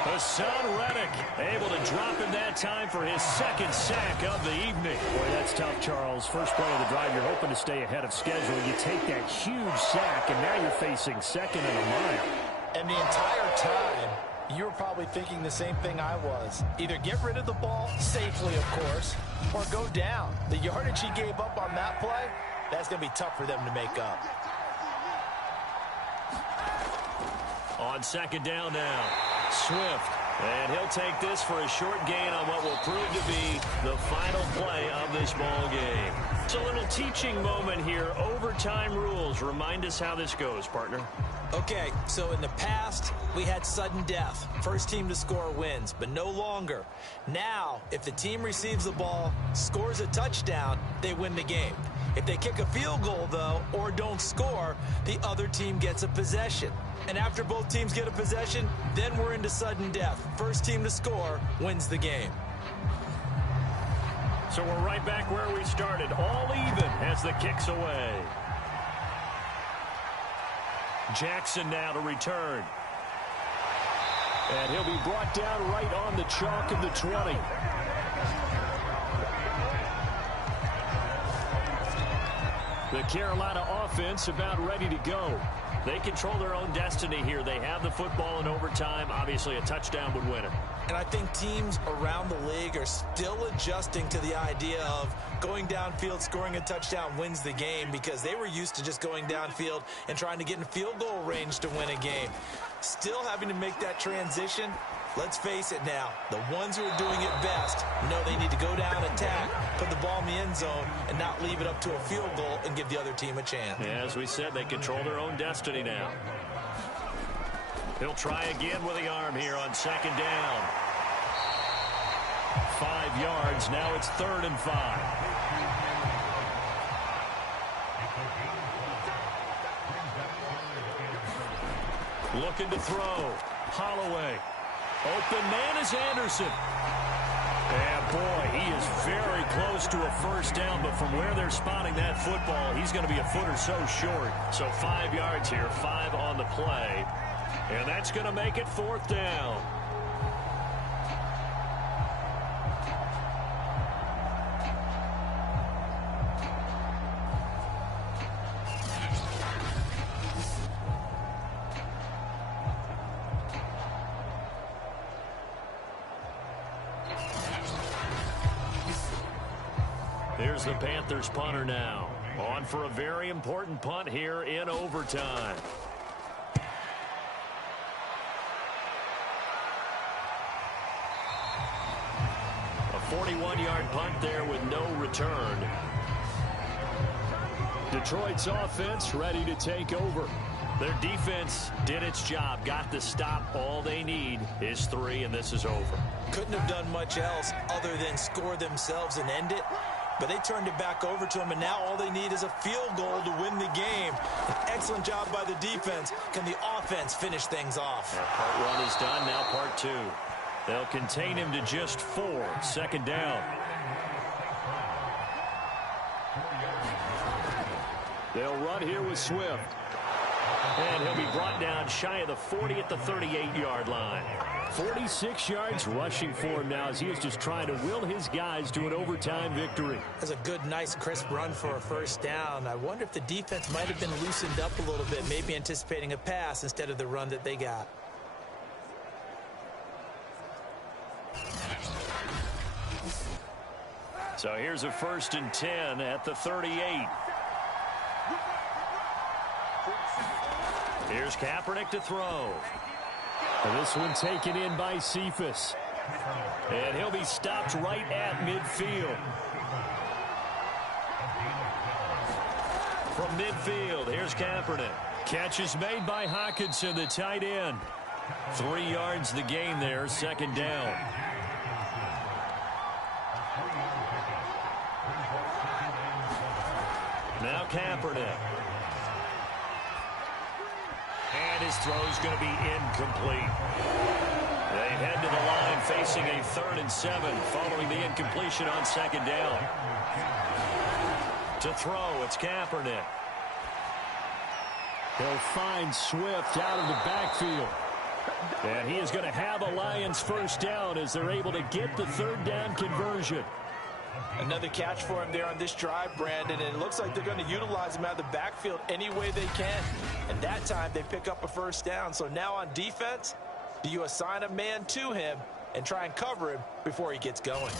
Hassan Reddick able to drop him that time for his second sack of the evening. Boy, that's tough, Charles. First play of the drive, you're hoping to stay ahead of schedule. You take that huge sack, and now you're facing second and a mile. And the entire time, you were probably thinking the same thing I was. Either get rid of the ball, safely of course, or go down. The yardage he gave up on that play, that's going to be tough for them to make up. On second down now, Swift. And he'll take this for a short gain on what will prove to be the final play of this ball game. It's a little teaching moment here. Overtime rules. Remind us how this goes, partner. Okay, so in the past, we had sudden death. First team to score wins, but no longer. Now, if the team receives the ball, scores a touchdown, they win the game. If they kick a field goal, though, or don't score, the other team gets a possession. And after both teams get a possession, then we're into sudden death. First team to score wins the game. So we're right back where we started, all even as the kick's away. Jackson now to return. And he'll be brought down right on the chalk of the 20. The Carolina offense about ready to go. They control their own destiny here. They have the football in overtime. Obviously, a touchdown would win it. And I think teams around the league are still adjusting to the idea of going downfield, scoring a touchdown wins the game, because they were used to just going downfield and trying to get in field goal range to win a game. Still having to make that transition. Let's face it now, the ones who are doing it best know they need to go down, attack, put the ball in the end zone, and not leave it up to a field goal and give the other team a chance. Yeah, as we said, they control their own destiny now. He'll try again with the arm here on second down. 5 yards, now it's 3rd and 5. Looking to throw. Holloway. Open man is Anderson. And boy, he is very close to a first down, but from where they're spotting that football, he's going to be a foot or so short. So 5 yards here, 5 on the play. And that's going to make it 4th down. Here's the Panthers punter now. On for a very important punt here in overtime. A 41-yard punt there with no return. Detroit's offense ready to take over. Their defense did its job, got the stop. All they need is 3, and this is over. Couldn't have done much else other than score themselves and end it. But they turned it back over to them, and now all they need is a field goal to win the game. An excellent job by the defense. Can the offense finish things off? Yeah, part 1 is done, now part 2. They'll contain him to just 4. 2nd down. They'll run here with Swift. And he'll be brought down shy of the 40 at the 38-yard line. 46 yards rushing for him now as he is just trying to will his guys to an overtime victory. That's a good, nice, crisp run for a first down. I wonder if the defense might have been loosened up a little bit, maybe anticipating a pass instead of the run that they got. So here's a 1st and 10 at the 38. Here's Kaepernick to throw. And this one taken in by Cephas. And he'll be stopped right at midfield. From midfield, here's Kaepernick. Catch is made by Hockenson, the tight end. 3 yards the gain there, 2nd down. Now Kaepernick. And his throw's going to be incomplete. They head to the line facing a 3rd and 7 following the incompletion on 2nd down. To throw, it's Kaepernick. He'll find Swift out of the backfield. And he is going to have a Lions 1st down as they're able to get the 3rd down conversion. Another catch for him there on this drive, Brandon, and it looks like they're going to utilize him out of the backfield any way they can. And that time they pick up a 1st down. So now on defense, do you assign a man to him and try and cover him before he gets going?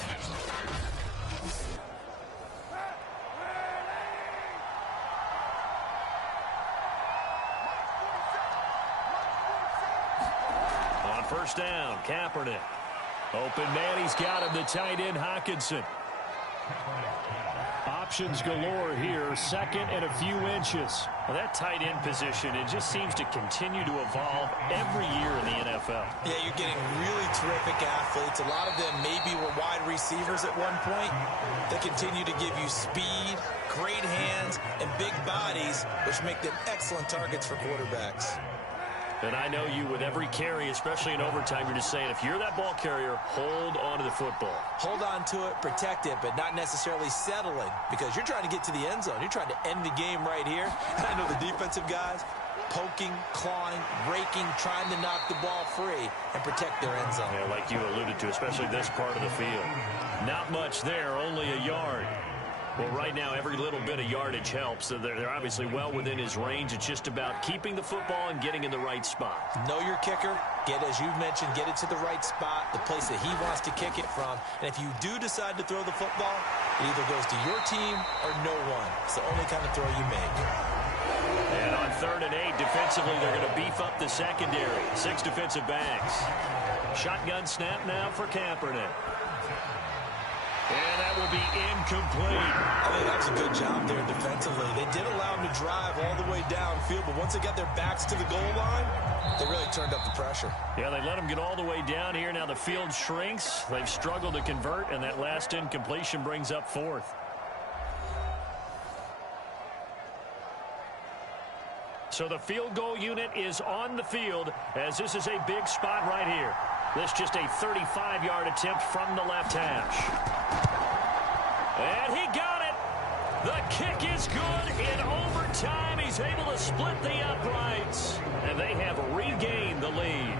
On 1st down, Kaepernick. Open man, he's got him, the tight end, Hockenson. Options galore here, 2nd and a few inches. Well, that tight end position, it just seems to continue to evolve every year in the NFL. Yeah, you're getting really terrific athletes. A lot of them maybe were wide receivers at one point. They continue to give you speed, great hands, and big bodies, which make them excellent targets for quarterbacks. And I know you, with every carry, especially in overtime, you're just saying, if you're that ball carrier, hold on to the football. Hold on to it, protect it, but not necessarily settling, because you're trying to get to the end zone. You're trying to end the game right here. I know the defensive guys poking, clawing, raking, trying to knock the ball free and protect their end zone. Yeah, like you alluded to, especially this part of the field. Not much there, only a yard. Well, right now, every little bit of yardage helps. So they're obviously well within his range. It's just about keeping the football and getting in the right spot. Know your kicker. As you mentioned, get it to the right spot, the place that he wants to kick it from. And if you do decide to throw the football, it either goes to your team or no one. It's the only kind of throw you make. And on 3rd and 8, defensively, they're going to beef up the secondary. 6 defensive backs. Shotgun snap now for Kaepernick. And that will be incomplete. I think that's a good job there defensively. They did allow him to drive all the way downfield, but once they got their backs to the goal line, they really turned up the pressure. Yeah, they let him get all the way down here. Now the field shrinks. They've struggled to convert, and that last incompletion brings up 4th. So the field goal unit is on the field, as this is a big spot right here. This just a 35-yard attempt from the left hash. And he got it. The kick is good in overtime. He's able to split the uprights. And they have regained the lead.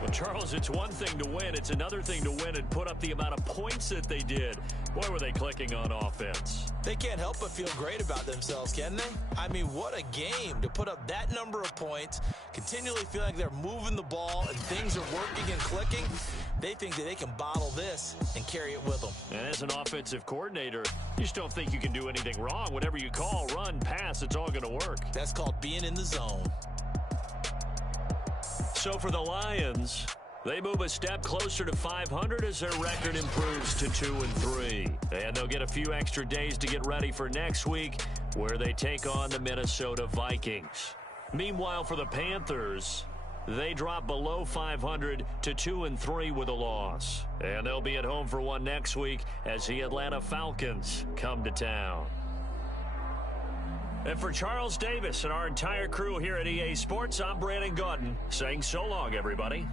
Well, Charles, it's one thing to win. It's another thing to win and put up the amount of points that they did. Boy, were they clicking on offense. They can't help but feel great about themselves, can they? I mean, what a game to put up that number of points, continually feeling like they're moving the ball and things are working and clicking. They think that they can bottle this and carry it with them. And as an offensive coordinator, you just don't think you can do anything wrong. Whatever you call, run, pass, it's all going to work. That's called being in the zone. So for the Lions, they move a step closer to 500 as their record improves to 2-3. And they'll get a few extra days to get ready for next week, where they take on the Minnesota Vikings. Meanwhile, for the Panthers, they drop below 500 to 2-3 with a loss. And they'll be at home for one next week as the Atlanta Falcons come to town. And for Charles Davis and our entire crew here at EA Sports, I'm Brandon Gaudin saying so long, everybody.